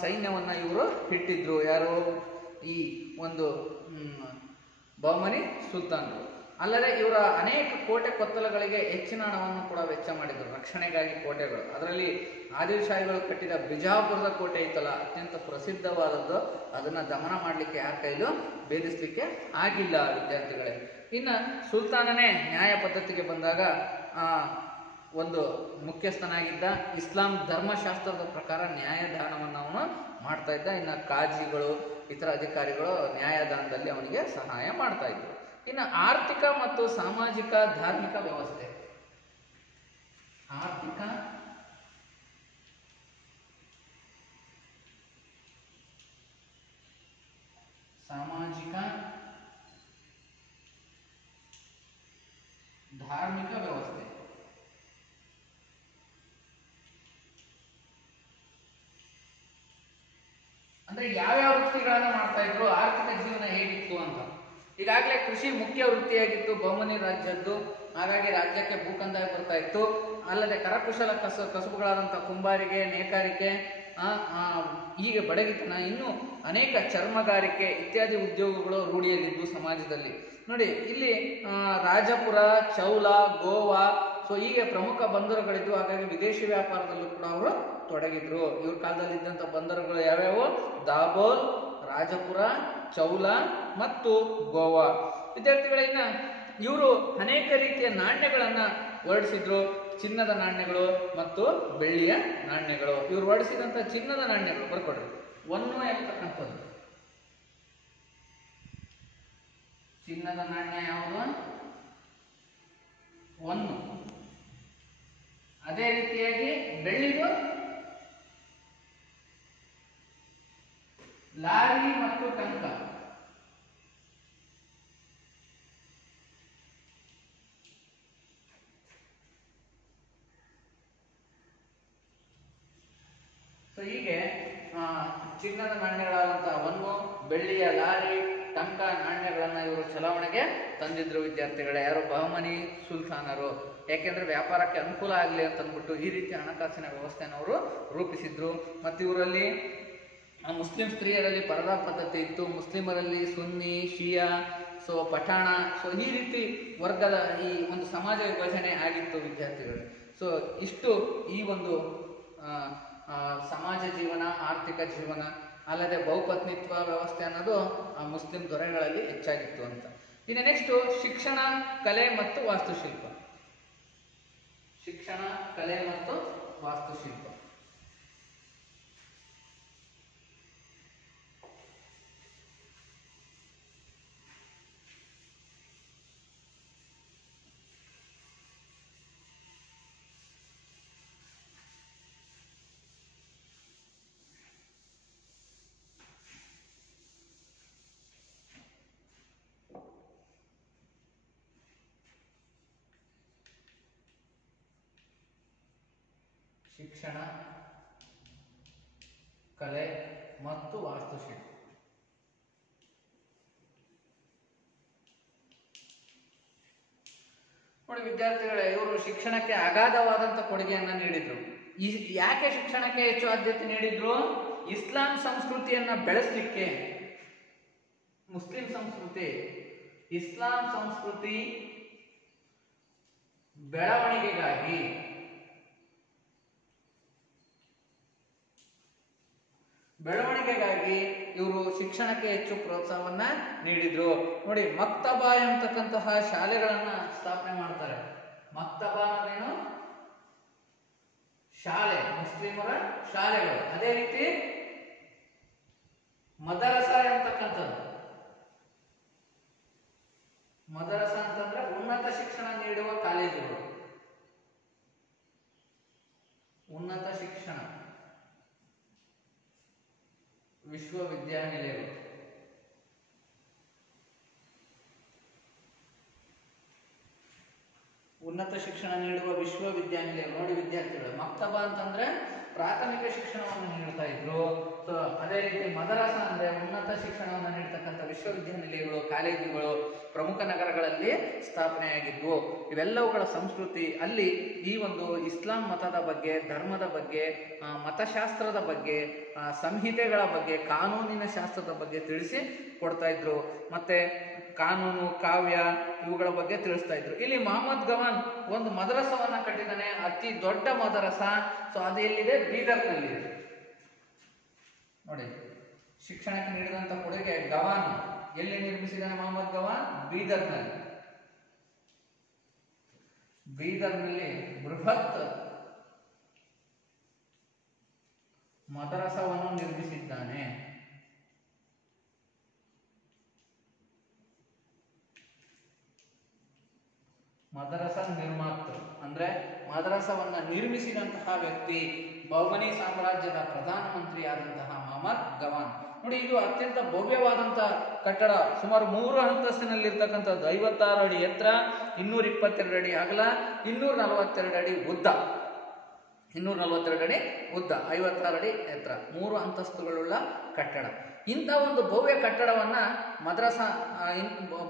ಸೈನ್ಯವನ್ನ ಇವರು ಇಟ್ಟಿದ್ರು. ಯಾರು? ಈ ಒಂದು ಬಹಮನಿ ಸುಲ್ತಾನರು. ಅಲ್ಲದೆ ಇವರ ಅನೇಕ ಕೋಟೆ ಕೊತ್ತಲಗಳಿಗೆ ಹೆಚ್ಚಿನ ಹಣವನ್ನು ಕೂಡ ವೆಚ್ಚ ಮಾಡಿದ್ರು, ರಕ್ಷಣೆಗಾಗಿ ಕೋಟೆಗಳು. ಅದರಲ್ಲಿ ಆದಿಲ್ ಶಾಹಿಗಳು ಕಟ್ಟಿದ ಬಿಜಾಪುರದ ಕೋಟೆ ಇತ್ತಲ್ಲ, ಅತ್ಯಂತ ಪ್ರಸಿದ್ಧವಾದದ್ದು. ಅದನ್ನ ದಮನ ಮಾಡಲಿಕ್ಕೆ ಯಾರ ಕೈಲೂ ಭೇದಿಸ್ಲಿಕ್ಕೆ ಆಗಿಲ್ಲ ವಿದ್ಯಾರ್ಥಿಗಳೇ. ಇನ್ನು ಸುಲ್ತಾನನೇ ನ್ಯಾಯ ಪದ್ಧತಿಗೆ ಬಂದಾಗ ಒಂದು ಮುಖ್ಯಸ್ಥನಾಗಿದ್ದ. ಇಸ್ಲಾಂ ಧರ್ಮಶಾಸ್ತ್ರದ ಪ್ರಕಾರ ನ್ಯಾಯದಾನವನ್ನು ಅವನು ಮಾಡ್ತಾ ಇದ್ದ. ಇನ್ನು ಕಾಜಿಗಳು, ಇತರ ಅಧಿಕಾರಿಗಳು ನ್ಯಾಯದಾನದಲ್ಲಿ ಅವನಿಗೆ ಸಹಾಯ ಮಾಡ್ತಾ ಇದ್ರು. ಇನ್ನು ಆರ್ಥಿಕ ಮತ್ತು ಸಾಮಾಜಿಕ ಧಾರ್ಮಿಕ ವ್ಯವಸ್ಥೆ. ಆರ್ಥಿಕ ಸಾಮಾಜಿಕ ಧಾರ್ಮಿಕ ವ್ಯವಸ್ಥೆ ಅಂದ್ರೆ ಯಾವ್ಯಾವ ವೃತ್ತಿಗಳನ್ನ ಮಾಡ್ತಾ ಇದ್ರು, ಆರ್ಥಿಕ ಜೀವನ ಹೇಗಿತ್ತು ಅಂತ. ಈಗಾಗಲೇ ಕೃಷಿ ಮುಖ್ಯ ವೃತ್ತಿಯಾಗಿತ್ತು ಬಹಮನಿ ರಾಜ್ಯದ್ದು. ಹಾಗಾಗಿ ರಾಜ್ಯಕ್ಕೆ ಭೂಕಂದಾಯ ಬರ್ತಾ ಇತ್ತು. ಅಲ್ಲದೆ ಕರಕುಶಲ ಕಸುಬುಗಳಾದಂತಹ ಕುಂಬಾರಿಗೆ, ನೇಕಾರಿಕೆ, ಹೀಗೆ ಬಡಗಿತನ, ಇನ್ನು ಅನೇಕ ಚರ್ಮಗಾರಿಕೆ ಇತ್ಯಾದಿ ಉದ್ಯೋಗಗಳು ರೂಢಿಯಲ್ಲಿದ್ದು ಸಮಾಜದಲ್ಲಿ. ನೋಡಿ ಇಲ್ಲಿ ರಾಜಪುರ, ಚೌಲ, ಗೋವಾ, ಸೊ ಹೀಗೆ ಪ್ರಮುಖ ಬಂದರುಗಳಿದ್ವು. ಹಾಗಾಗಿ ವಿದೇಶಿ ವ್ಯಾಪಾರದಲ್ಲೂ ಕೂಡ ಅವರು ತೊಡಗಿದ್ರು. ಇವ್ರ ಕಾಲದಲ್ಲಿ ಇದ್ದಂಥ ಬಂದರುಗಳು ಯಾವ್ಯಾವು? ದಾಬೋಲ್, ರಾಜಪುರ, ಚೌಲ ಮತ್ತು ಗೋವಾ. ವಿದ್ಯಾರ್ಥಿಗಳಿಂದ ಇವರು ಅನೇಕ ರೀತಿಯ ನಾಣ್ಯಗಳನ್ನ ಹೊರಡಿಸಿದ್ರು. ಚಿನ್ನದ ನಾಣ್ಯಗಳು ಮತ್ತು ಬೆಳ್ಳಿಯ ನಾಣ್ಯಗಳು. ಇವರು ಹೊರಡಿಸಿದಂಥ ಚಿನ್ನದ ನಾಣ್ಯಗಳು ಬರ್ಕೊಡ್ರಿ. ಒನ್ನು ಎಂಬತಕ್ಕಂಥದ್ದು ಚಿನ್ನದ ನಾಣ್ಯ ಯಾವುದು? ಒಂದು. ಅದೇ ರೀತಿಯಾಗಿ ಬೆಳ್ಳಿದು ಲಾರಿ ಮತ್ತು ಟಂಕ. ಸೊ ಹೀಗೆ ಚಿನ್ನದ ನಾಣ್ಯಗಳಾದಂತಹ ಒಂದು, ಬೆಳ್ಳಿಯ ಲಾರಿ, ಟಂಕ ನಾಣ್ಯಗಳನ್ನ ಇವರು ಚಲಾವಣೆಗೆ ತಂದಿದ್ರು ವಿದ್ಯಾರ್ಥಿಗಳೇ. ಯಾರು? ಬಹಮನಿ ಸುಲ್ತಾನರು. ಯಾಕೆಂದ್ರೆ ವ್ಯಾಪಾರಕ್ಕೆ ಅನುಕೂಲ ಆಗಲಿ ಅಂತ ಅಂದ್ಬಿಟ್ಟು ಈ ರೀತಿ ಹಣಕಾಸಿನ ವ್ಯವಸ್ಥೆಯನ್ನು ಅವರು ರೂಪಿಸಿದ್ರು. ಮತ್ತು ಇವರಲ್ಲಿ ಮುಸ್ಲಿಂ ಸ್ತ್ರೀಯರಲ್ಲಿ ಪರದಾ ಪದ್ಧತಿ ಇತ್ತು. ಮುಸ್ಲಿಮರಲ್ಲಿ ಸುನ್ನಿ, ಶಿಯಾ, ಸೊ ಪಠಾಣ, ಸೊ ಈ ರೀತಿ ವರ್ಗದ ಈ ಒಂದು ಸಮಾಜ ವಿಭಜನೆ ಆಗಿತ್ತು ವಿದ್ಯಾರ್ಥಿಗಳು. ಸೊ ಇಷ್ಟು ಈ ಒಂದು ಸಮಾಜ ಜೀವನ, ಆರ್ಥಿಕ ಜೀವನ, ಅಲ್ಲದೆ ಬಹುಪತ್ನಿತ್ವ ವ್ಯವಸ್ಥೆ ಅನ್ನೋದು ಮುಸ್ಲಿಂ ದೊರೆಗಳಲ್ಲಿ ಹೆಚ್ಚಾಗಿತ್ತು ಅಂತ. ಇನ್ನು ನೆಕ್ಸ್ಟ್ ಶಿಕ್ಷಣ, ಕಲೆ ಮತ್ತು ವಾಸ್ತುಶಿಲ್ಪ. ಶಿಕ್ಷಣ, ಕಲೆ ಮತ್ತು ವಾಸ್ತುಶಿಲ್ಪ. ಶಿಕ್ಷಣ, ಕಲೆ ಮತ್ತು ವಾಸ್ತುಶಿಲ್ಪ. ನೋಡಿ ವಿದ್ಯಾರ್ಥಿಗಳೇ, ಇವರು ಶಿಕ್ಷಣಕ್ಕೆ ಅಗಾಧವಾದಂತ ಕೊಡುಗೆಯನ್ನ ನೀಡಿದ್ರು. ಯಾಕೆ ಶಿಕ್ಷಣಕ್ಕೆ ಹೆಚ್ಚು ಆದ್ಯತೆ ನೀಡಿದ್ರು? ಇಸ್ಲಾಂ ಸಂಸ್ಕೃತಿಯನ್ನ ಬೆಳೆಸಲಿಕ್ಕೆ. ಮುಸ್ಲಿಂ ಸಂಸ್ಕೃತಿ, ಇಸ್ಲಾಂ ಸಂಸ್ಕೃತಿ ಬೆಳವಣಿಗೆಗಾಗಿ ಇವರು ಶಿಕ್ಷಣಕ್ಕೆ ಹೆಚ್ಚು ಪ್ರೋತ್ಸಾಹವನ್ನ ನೀಡಿದ್ರು. ನೋಡಿ, ಮಕ್ತಬಾ ಎಂಬತಕ್ಕಂತಹ ಶಾಲೆಗಳನ್ನ ಸ್ಥಾಪನೆ ಮಾಡ್ತಾರೆ. ಮಕ್ತಬಾ ಅನ್ನೋದೇನು? ಶಾಲೆ, ಮುಸ್ಲಿಮರ ಶಾಲೆಗಳು. ಅದೇ ರೀತಿ ಮದರಸ ಎಂಬತಕ್ಕಂಥದ್ದು. ಮದರಸ ಅಂತಂದ್ರೆ ಉನ್ನತ ಶಿಕ್ಷಣ ನೀಡುವ ಕಾಲೇಜುಗಳು, ಉನ್ನತ ಶಿಕ್ಷಣ ವಿಶ್ವವಿದ್ಯಾನಿಲಯಗಳು. ಉನ್ನತ ಶಿಕ್ಷಣ ನೀಡುವ ವಿಶ್ವವಿದ್ಯಾನಿಲಯಗಳು. ನೋಡಿ ವಿದ್ಯಾರ್ಥಿಗಳು, ಮಕ್ತಬಾ ಅಂತಂದ್ರೆ ಪ್ರಾಥಮಿಕ ಶಿಕ್ಷಣವನ್ನು ನೀಡ್ತಾ ಇದ್ರು. ಸೊ ಅದೇ ರೀತಿ ಮದರಸ ಅಂದ್ರೆ ಉನ್ನತ ಶಿಕ್ಷಣವನ್ನು ನೀಡತಕ್ಕಂಥ ವಿಶ್ವವಿದ್ಯಾನಿಲಯಗಳು, ಕಾಲೇಜುಗಳು ಪ್ರಮುಖ ನಗರಗಳಲ್ಲಿ ಸ್ಥಾಪನೆಯಾಗಿದ್ವು. ಇವೆಲ್ಲವುಗಳ ಸಂಸ್ಕೃತಿ ಅಲ್ಲಿ ಈ ಒಂದು ಇಸ್ಲಾಂ ಮತದ ಬಗ್ಗೆ, ಧರ್ಮದ ಬಗ್ಗೆ, ಮತಶಾಸ್ತ್ರದ ಬಗ್ಗೆ, ಸಂಹಿತೆಗಳ ಬಗ್ಗೆ, ಕಾನೂನಿನ ಶಾಸ್ತ್ರದ ಬಗ್ಗೆ ತಿಳಿಸಿ ಕೊಡ್ತಾ ಇದ್ರು. ಮತ್ತೆ ಕಾನೂನು, ಕಾವ್ಯ ಇವುಗಳ ಬಗ್ಗೆ ತಿಳಿಸ್ತಾ ಇದ್ರು. ಇಲ್ಲಿ ಮೊಹಮ್ಮದ್ ಗವಾನ್ ಒಂದು ಮದರಸವನ್ನ ಕಟ್ಟಿದ್ದಾನೆ, ಅತಿ ದೊಡ್ಡ ಮದರಸ. ಸೊ ಅದು ಎಲ್ಲಿದೆ? ಬೀದರ್ನಲ್ಲಿದೆ. ನೋಡಿ, ಶಿಕ್ಷಣಕ್ಕೆ ನೀಡಿದಂತ ಕೊಡುಗೆ ಗವಾನ್ ಎಲ್ಲಿ ನಿರ್ಮಿಸಿದ್ದಾನೆ? ಮೊಹಮ್ಮದ್ ಗವಾನ್ ಬೀದರ್ನಲ್ಲಿ. ಬೀದರ್ನಲ್ಲಿ ಬೃಹತ್ ಮದರಸವನ್ನು ನಿರ್ಮಿಸಿದ್ದಾನೆ. ಮದರಸ ನಿರ್ಮಾತೃ ಅಂದ್ರೆ ಮದರಸವನ್ನ ನಿರ್ಮಿಸಿದಂತಹ ವ್ಯಕ್ತಿ ಬೌಬನಿ ಸಾಮ್ರಾಜ್ಯದ ಪ್ರಧಾನಮಂತ್ರಿ ಆದಂತಹ ಮೊಹಮ್ಮದ್ ಗವಾನ್. ನೋಡಿ, ಇದು ಅತ್ಯಂತ ಭವ್ಯವಾದಂತಹ ಕಟ್ಟಡ. ಸುಮಾರು 3 ಅಂತಸ್ತಿನಲ್ಲಿರ್ತಕ್ಕಂಥದ್ದು. 56 ಅಡಿ ಎತ್ತರ, 222 ಅಡಿ ಅಗಲ, 242 ಅಡಿ ಉದ್ದ. 242 ಅಡಿ ಉದ್ದ, 56 ಅಡಿ ಎತ್ತರ, 3 ಅಂತಸ್ತುಗಳುಳ್ಳ ಕಟ್ಟಡ. ಇಂಥ ಒಂದು ಭವ್ಯ ಕಟ್ಟಡವನ್ನ ಮದ್ರಸ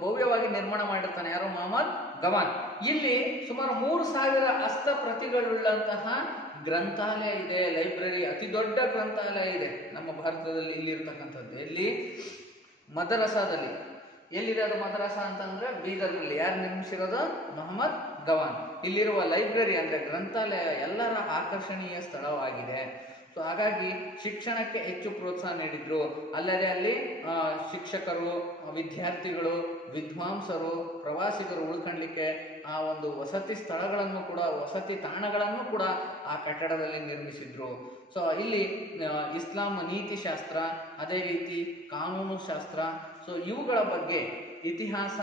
ಭವ್ಯವಾಗಿ ನಿರ್ಮಾಣ ಮಾಡಿರ್ತಾನೆ ಯಾರು? ಮೊಹಮ್ಮದ್ ಗವಾನ್. ಇಲ್ಲಿ ಸುಮಾರು 3000 ಹಸ್ತಪ್ರತಿಗಳುಳ್ಳಂತಹ ಗ್ರಂಥಾಲಯ ಇದೆ, ಲೈಬ್ರರಿ, ಅತಿ ದೊಡ್ಡ ಗ್ರಂಥಾಲಯ ಇದೆ ನಮ್ಮ ಭಾರತದಲ್ಲಿ. ಇಲ್ಲಿ ಇರ್ತಕ್ಕಂಥದ್ದು ಎಲ್ಲಿ? ಮದರಸಾದಲ್ಲಿ. ಎಲ್ಲಿದೆ ಅದು ಮದರಸ ಅಂತಂದ್ರೆ ಬೀದರ್ನಲ್ಲಿ. ಯಾರು ನಿರ್ಮಿಸಿರೋದು? ಮೊಹಮ್ಮದ್ ಗವಾನ್. ಇಲ್ಲಿರುವ ಲೈಬ್ರರಿ ಅಂದ್ರೆ ಗ್ರಂಥಾಲಯ ಎಲ್ಲರ ಆಕರ್ಷಣೀಯ ಸ್ಥಳವಾಗಿದೆ. ಸೊ ಹಾಗಾಗಿ ಶಿಕ್ಷಣಕ್ಕೆ ಹೆಚ್ಚು ಪ್ರೋತ್ಸಾಹ ನೀಡಿದ್ರು. ಅಲ್ಲದೆ ಅಲ್ಲಿ ಶಿಕ್ಷಕರು, ವಿದ್ಯಾರ್ಥಿಗಳು, ವಿದ್ವಾಂಸರು, ಪ್ರವಾಸಿಗರು ಉಳ್ಕೊಳ್ಳಿಕ್ಕೆ ಆ ಒಂದು ವಸತಿ ಸ್ಥಳಗಳನ್ನು ಕೂಡ, ವಸತಿ ತಾಣಗಳನ್ನು ಕೂಡ ಆ ಕಟ್ಟಡದಲ್ಲಿ ನಿರ್ಮಿಸಿದ್ರು. ಸೊ ಇಲ್ಲಿ ಇಸ್ಲಾಂ ನೀತಿಶಾಸ್ತ್ರ, ಅದೇ ರೀತಿ ಕಾನೂನು ಶಾಸ್ತ್ರ, ಸೊ ಇವುಗಳ ಬಗ್ಗೆ, ಇತಿಹಾಸ,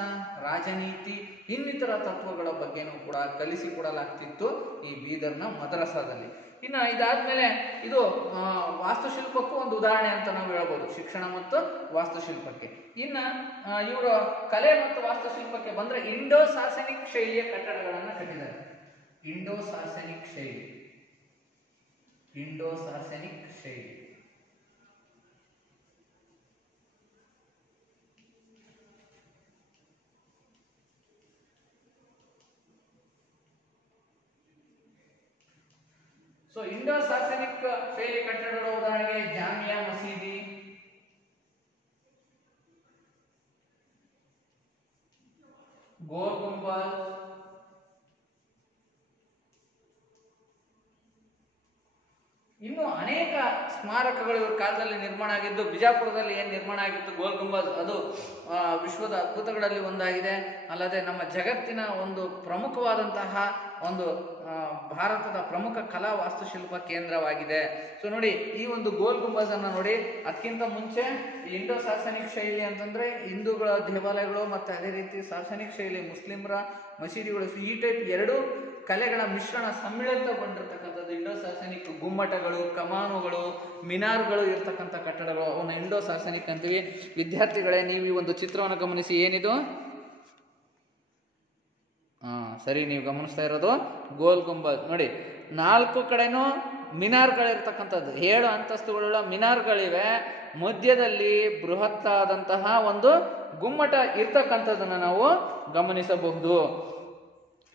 ರಾಜನೀತಿ, ಇನ್ನಿತರ ತತ್ವಗಳ ಬಗ್ಗೆನೂ ಕೂಡ ಕಲಿಸಿಕೊಡಲಾಗ್ತಿತ್ತು ಈ ಬೀದರ್ನ ಮದರಸಾದಲ್ಲಿ. ಇನ್ನು ಇದಾದ್ಮೇಲೆ ಇದು ವಾಸ್ತುಶಿಲ್ಪಕ್ಕೂ ಒಂದು ಉದಾಹರಣೆ ಅಂತ ನಾವು ಹೇಳ್ಬೋದು, ಶಿಕ್ಷಣ ಮತ್ತು ವಾಸ್ತುಶಿಲ್ಪಕ್ಕೆ. ಇನ್ನ ಇವರ ಕಲೆ ಮತ್ತು ವಾಸ್ತುಶಿಲ್ಪಕ್ಕೆ ಬಂದ್ರೆ ಇಂಡೋ ಸಾಸನಿಕ್ ಶೈಲಿಯ ಕಟ್ಟಡಗಳನ್ನು ಕಟ್ಟಿದ್ದಾರೆ. ಇಂಡೋ ಸಾಸನಿಕ್ ಶೈಲಿ. ಸೊ ಇಂಡೋ ಸಾಸನಿಕ್ ಶೈಲಿ ಕಟ್ಟಡದ ಉದಾಹರಣೆಗೆ ಜಾಮಿಯಾ ಮಸೀದಿ, ಗೋಲ್ ಗುಂಬಜ್, ಇನ್ನು ಅನೇಕ ಸ್ಮಾರಕಗಳು ಇವ್ರ ಕಾಲದಲ್ಲಿ ನಿರ್ಮಾಣ ಆಗಿದ್ದು. ಬಿಜಾಪುರದಲ್ಲಿ ಏನ್ ನಿರ್ಮಾಣ ಆಗಿತ್ತು ಗೋಲ್ ಗುಂಬಜ್, ಅದು ವಿಶ್ವದ ಅದ್ಭುತಗಳಲ್ಲಿ ಒಂದಾಗಿದೆ. ಅಲ್ಲದೆ ನಮ್ಮ ಜಗತ್ತಿನ ಒಂದು ಪ್ರಮುಖವಾದಂತಹ ಒಂದು ಭಾರತದ ಪ್ರಮುಖ ಕಲಾ ವಾಸ್ತುಶಿಲ್ಪ ಕೇಂದ್ರವಾಗಿದೆ. ಸೊ ನೋಡಿ, ಈ ಒಂದು ಗೋಲ್ ಗುಂಬಜ್ ಅನ್ನ ನೋಡಿ, ಅದಕ್ಕಿಂತ ಮುಂಚೆ ಇಂಡೋ ಸಾಸನಿಕ್ ಶೈಲಿ ಅಂತಂದ್ರೆ ಹಿಂದೂಗಳ ದೇವಾಲಯಗಳು ಮತ್ತೆ ಅದೇ ರೀತಿ ಸಾಸನಿಕ್ ಶೈಲಿ ಮುಸ್ಲಿಮರ ಮಸೀದಿಗಳು, ಈ ಟೈಪ್ 2 ಕಲೆಗಳ ಮಿಶ್ರಣ ಸಮ್ಮಿಳಿತಗೊಂಡಿರ್ತಕ್ಕಂಥದ್ದು ಇಂಡೋ ಸಾಸನಿಕ್. ಗುಮ್ಮಟಗಳು, ಕಮಾನುಗಳು, ಮಿನಾರ್ಗಳು ಇರ್ತಕ್ಕಂಥ ಕಟ್ಟಡಗಳು, ಅವನ್ನ ಇಂಡೋ ಸಾಸನಿಕ್ ಅಂತೀವಿ. ವಿದ್ಯಾರ್ಥಿಗಳೇ, ನೀವು ಈ ಒಂದು ಚಿತ್ರವನ್ನು ಗಮನಿಸಿ. ಏನಿದು? ಸರಿ, ನೀವು ಗಮನಿಸ್ತಾ ಇರೋದು ಗೋಲ್ ಗುಂಬಜ್. ನೋಡಿ, 4 ಕಡೆನೂ ಮಿನಾರ್ಗಳಿರ್ತಕ್ಕಂಥದ್ದು, 7 ಅಂತಸ್ತುಗಳುಳ್ಳ ಮಿನಾರ್ಗಳಿವೆ. ಮಧ್ಯದಲ್ಲಿ ಬೃಹತ್ತಾದಂತಹ ಒಂದು ಗುಮ್ಮಟ ಇರ್ತಕ್ಕಂಥದ್ದನ್ನು ನಾವು ಗಮನಿಸಬಹುದು.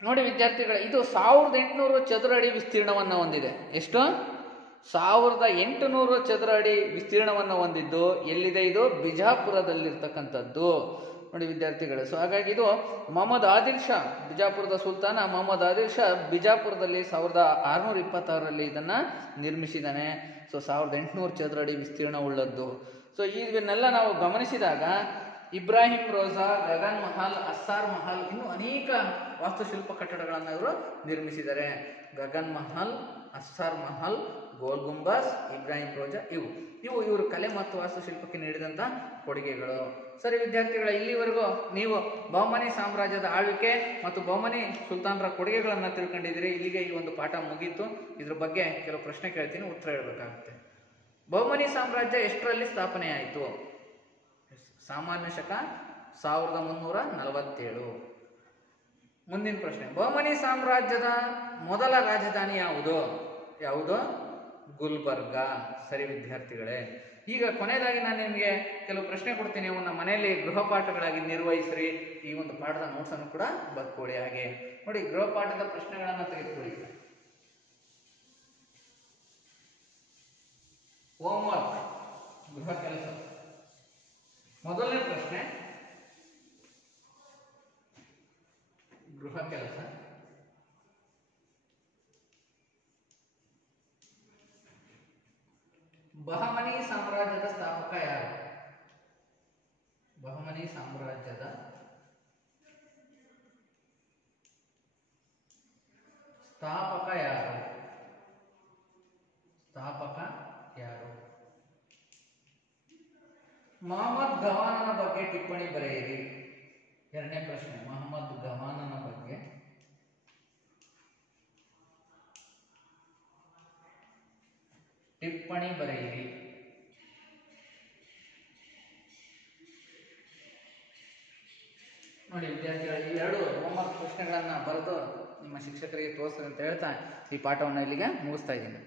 ನೋಡಿ ವಿದ್ಯಾರ್ಥಿಗಳೇ, ಇದು 1800 ಚದುರ ಅಡಿ ವಿಸ್ತೀರ್ಣವನ್ನು ಹೊಂದಿದೆ. ಎಷ್ಟು? 1800 ಚದುರ ಅಡಿ ವಿಸ್ತೀರ್ಣವನ್ನು ಹೊಂದಿದ್ದು ಎಲ್ಲಿದೆ? ಇದು ಬಿಜಾಪುರದಲ್ಲಿರ್ತಕ್ಕಂಥದ್ದು. ನೋಡಿ ವಿದ್ಯಾರ್ಥಿಗಳೇ, ಸೊ ಹಾಗಾಗಿ ಇದು ಮೊಹಮ್ಮದ್ ಆದಿಲ್ ಶಾ, ಬಿಜಾಪುರದ ಸುಲ್ತಾನ ಮೊಹಮ್ಮದ್ ಆದಿಲ್ ಶಾ ಬಿಜಾಪುರದಲ್ಲಿ 1626ರಲ್ಲಿ ಇದನ್ನ ನಿರ್ಮಿಸಿದ್ದಾನೆ. ಸೊ 1800 ಚದುರ ಅಡಿ ವಿಸ್ತೀರ್ಣ ಉಳ್ಳದ್ದು. ಸೊ ಇವನ್ನೆಲ್ಲ ನಾವು ಗಮನಿಸಿದಾಗ ಇಬ್ರಾಹಿಂ ರೋಜಾ, ಗಗನ್ ಮಹಲ್, ಅಸ್ಸಾರ್ ಮಹಲ್, ಇನ್ನು ಅನೇಕ ವಾಸ್ತುಶಿಲ್ಪ ಕಟ್ಟಡಗಳನ್ನು ಇವರು ನಿರ್ಮಿಸಿದ್ದಾರೆ. ಗಗನ್ ಮಹಲ್, ಅಸ್ಸಾರ್ ಮಹಲ್, ಗೋಲ್ ಗುಂಬಾಸ್, ಇಬ್ರಾಹಿಂ ರೋಜಾ, ಇವರು ಕಲೆ ಮತ್ತು ವಾಸ್ತುಶಿಲ್ಪಕ್ಕೆ ನೀಡಿದಂಥ ಕೊಡುಗೆಗಳು. ಸರಿ ವಿದ್ಯಾರ್ಥಿಗಳ, ಇಲ್ಲಿವರೆಗೂ ನೀವು ಬಹಮನಿ ಸಾಮ್ರಾಜ್ಯದ ಆಳ್ವಿಕೆ ಮತ್ತು ಬಹಮನಿ ಸುಲ್ತಾನರ ಕೊಡುಗೆಗಳನ್ನು ತಿಳ್ಕೊಂಡಿದ್ದೀರಿ. ಇಲ್ಲಿಗೆ ಈ ಒಂದು ಪಾಠ ಮುಗೀತು. ಇದ್ರ ಬಗ್ಗೆ ಕೆಲವು ಪ್ರಶ್ನೆ ಕೇಳ್ತೀನಿ, ಉತ್ತರ ಹೇಳಬೇಕಾಗುತ್ತೆ. ಬಹಮನಿ ಸಾಮ್ರಾಜ್ಯ ಎಷ್ಟರಲ್ಲಿ ಸ್ಥಾಪನೆ ಆಯಿತು? ಸಾಮಾನ್ಯ ಶಕ 1347. ಮುಂದಿನ ಪ್ರಶ್ನೆ, ಬಹಮನಿ ಸಾಮ್ರಾಜ್ಯದ ಮೊದಲ ರಾಜಧಾನಿ ಯಾವುದು? ಗುಲ್ಬರ್ಗ. ಸರಿ ವಿದ್ಯಾರ್ಥಿಗಳೇ, ಈಗ ಕೊನೆಯದಾಗಿ ನಾನು ನಿಮಗೆ ಕೆಲವು ಪ್ರಶ್ನೆ ಕೊಡ್ತೀನಿ, ಅವನ್ನ ಮನೆಯಲ್ಲಿ ಗೃಹ ಪಾಠಗಳಾಗಿ ನಿರ್ವಹಿಸ್ರಿ. ಈ ಒಂದು ಪಾಠದ ನೋಟ್ಸ್ ಅನ್ನು ಕೂಡ ಬರ್ಕೊಳ್ಳಿ. ಹಾಗೆ ನೋಡಿ, ಗೃಹ ಪಾಠದ ಪ್ರಶ್ನೆಗಳನ್ನು ತೆಗೆದುಕೊಳ್ಳಿ. ಹೋಮ್ವರ್ಕ್, ಗೃಹ ಕೆಲಸ. ಮೊದಲನೇ ಪ್ರಶ್ನೆ, ಗೃಹ ಕೆಲಸ. ಬಹಮನಿ ಸಾಮ್ರಾಜ್ಯದ ಸ್ಥಾಪಕ ಯಾರು? ಬಹಮನಿ ಸಾಮ್ರಾಜ್ಯದ ಸ್ಥಾಪಕ ಯಾರು? ಮೊಹಮ್ಮದ್ ಗವಾನನ ಬಗ್ಗೆ ಟಿಪ್ಪಣಿ ಬರೆಯಿರಿ. ಎರಡನೇ ಪ್ರಶ್ನೆ, ಮೊಹಮ್ಮದ್ ಗವಾನನ ಬಗ್ಗೆ ಟಿಪ್ಪಣಿ ಬರೆಯಿರಿ. ನೋಡಿ ವಿದ್ಯಾರ್ಥಿಗಳು, ಈ 2 ಹೋಮ್ವರ್ಕ್ ಪ್ರಶ್ನೆಗಳನ್ನ ಬರೆದು ನಿಮ್ಮ ಶಿಕ್ಷಕರಿಗೆ ತೋರಿಸ್ರಿ ಅಂತ ಹೇಳ್ತಾ ಈ ಪಾಠವನ್ನು ಇಲ್ಲಿಗೆ ಮುಗಿಸ್ತಾ ಇದ್ದೀನಿ.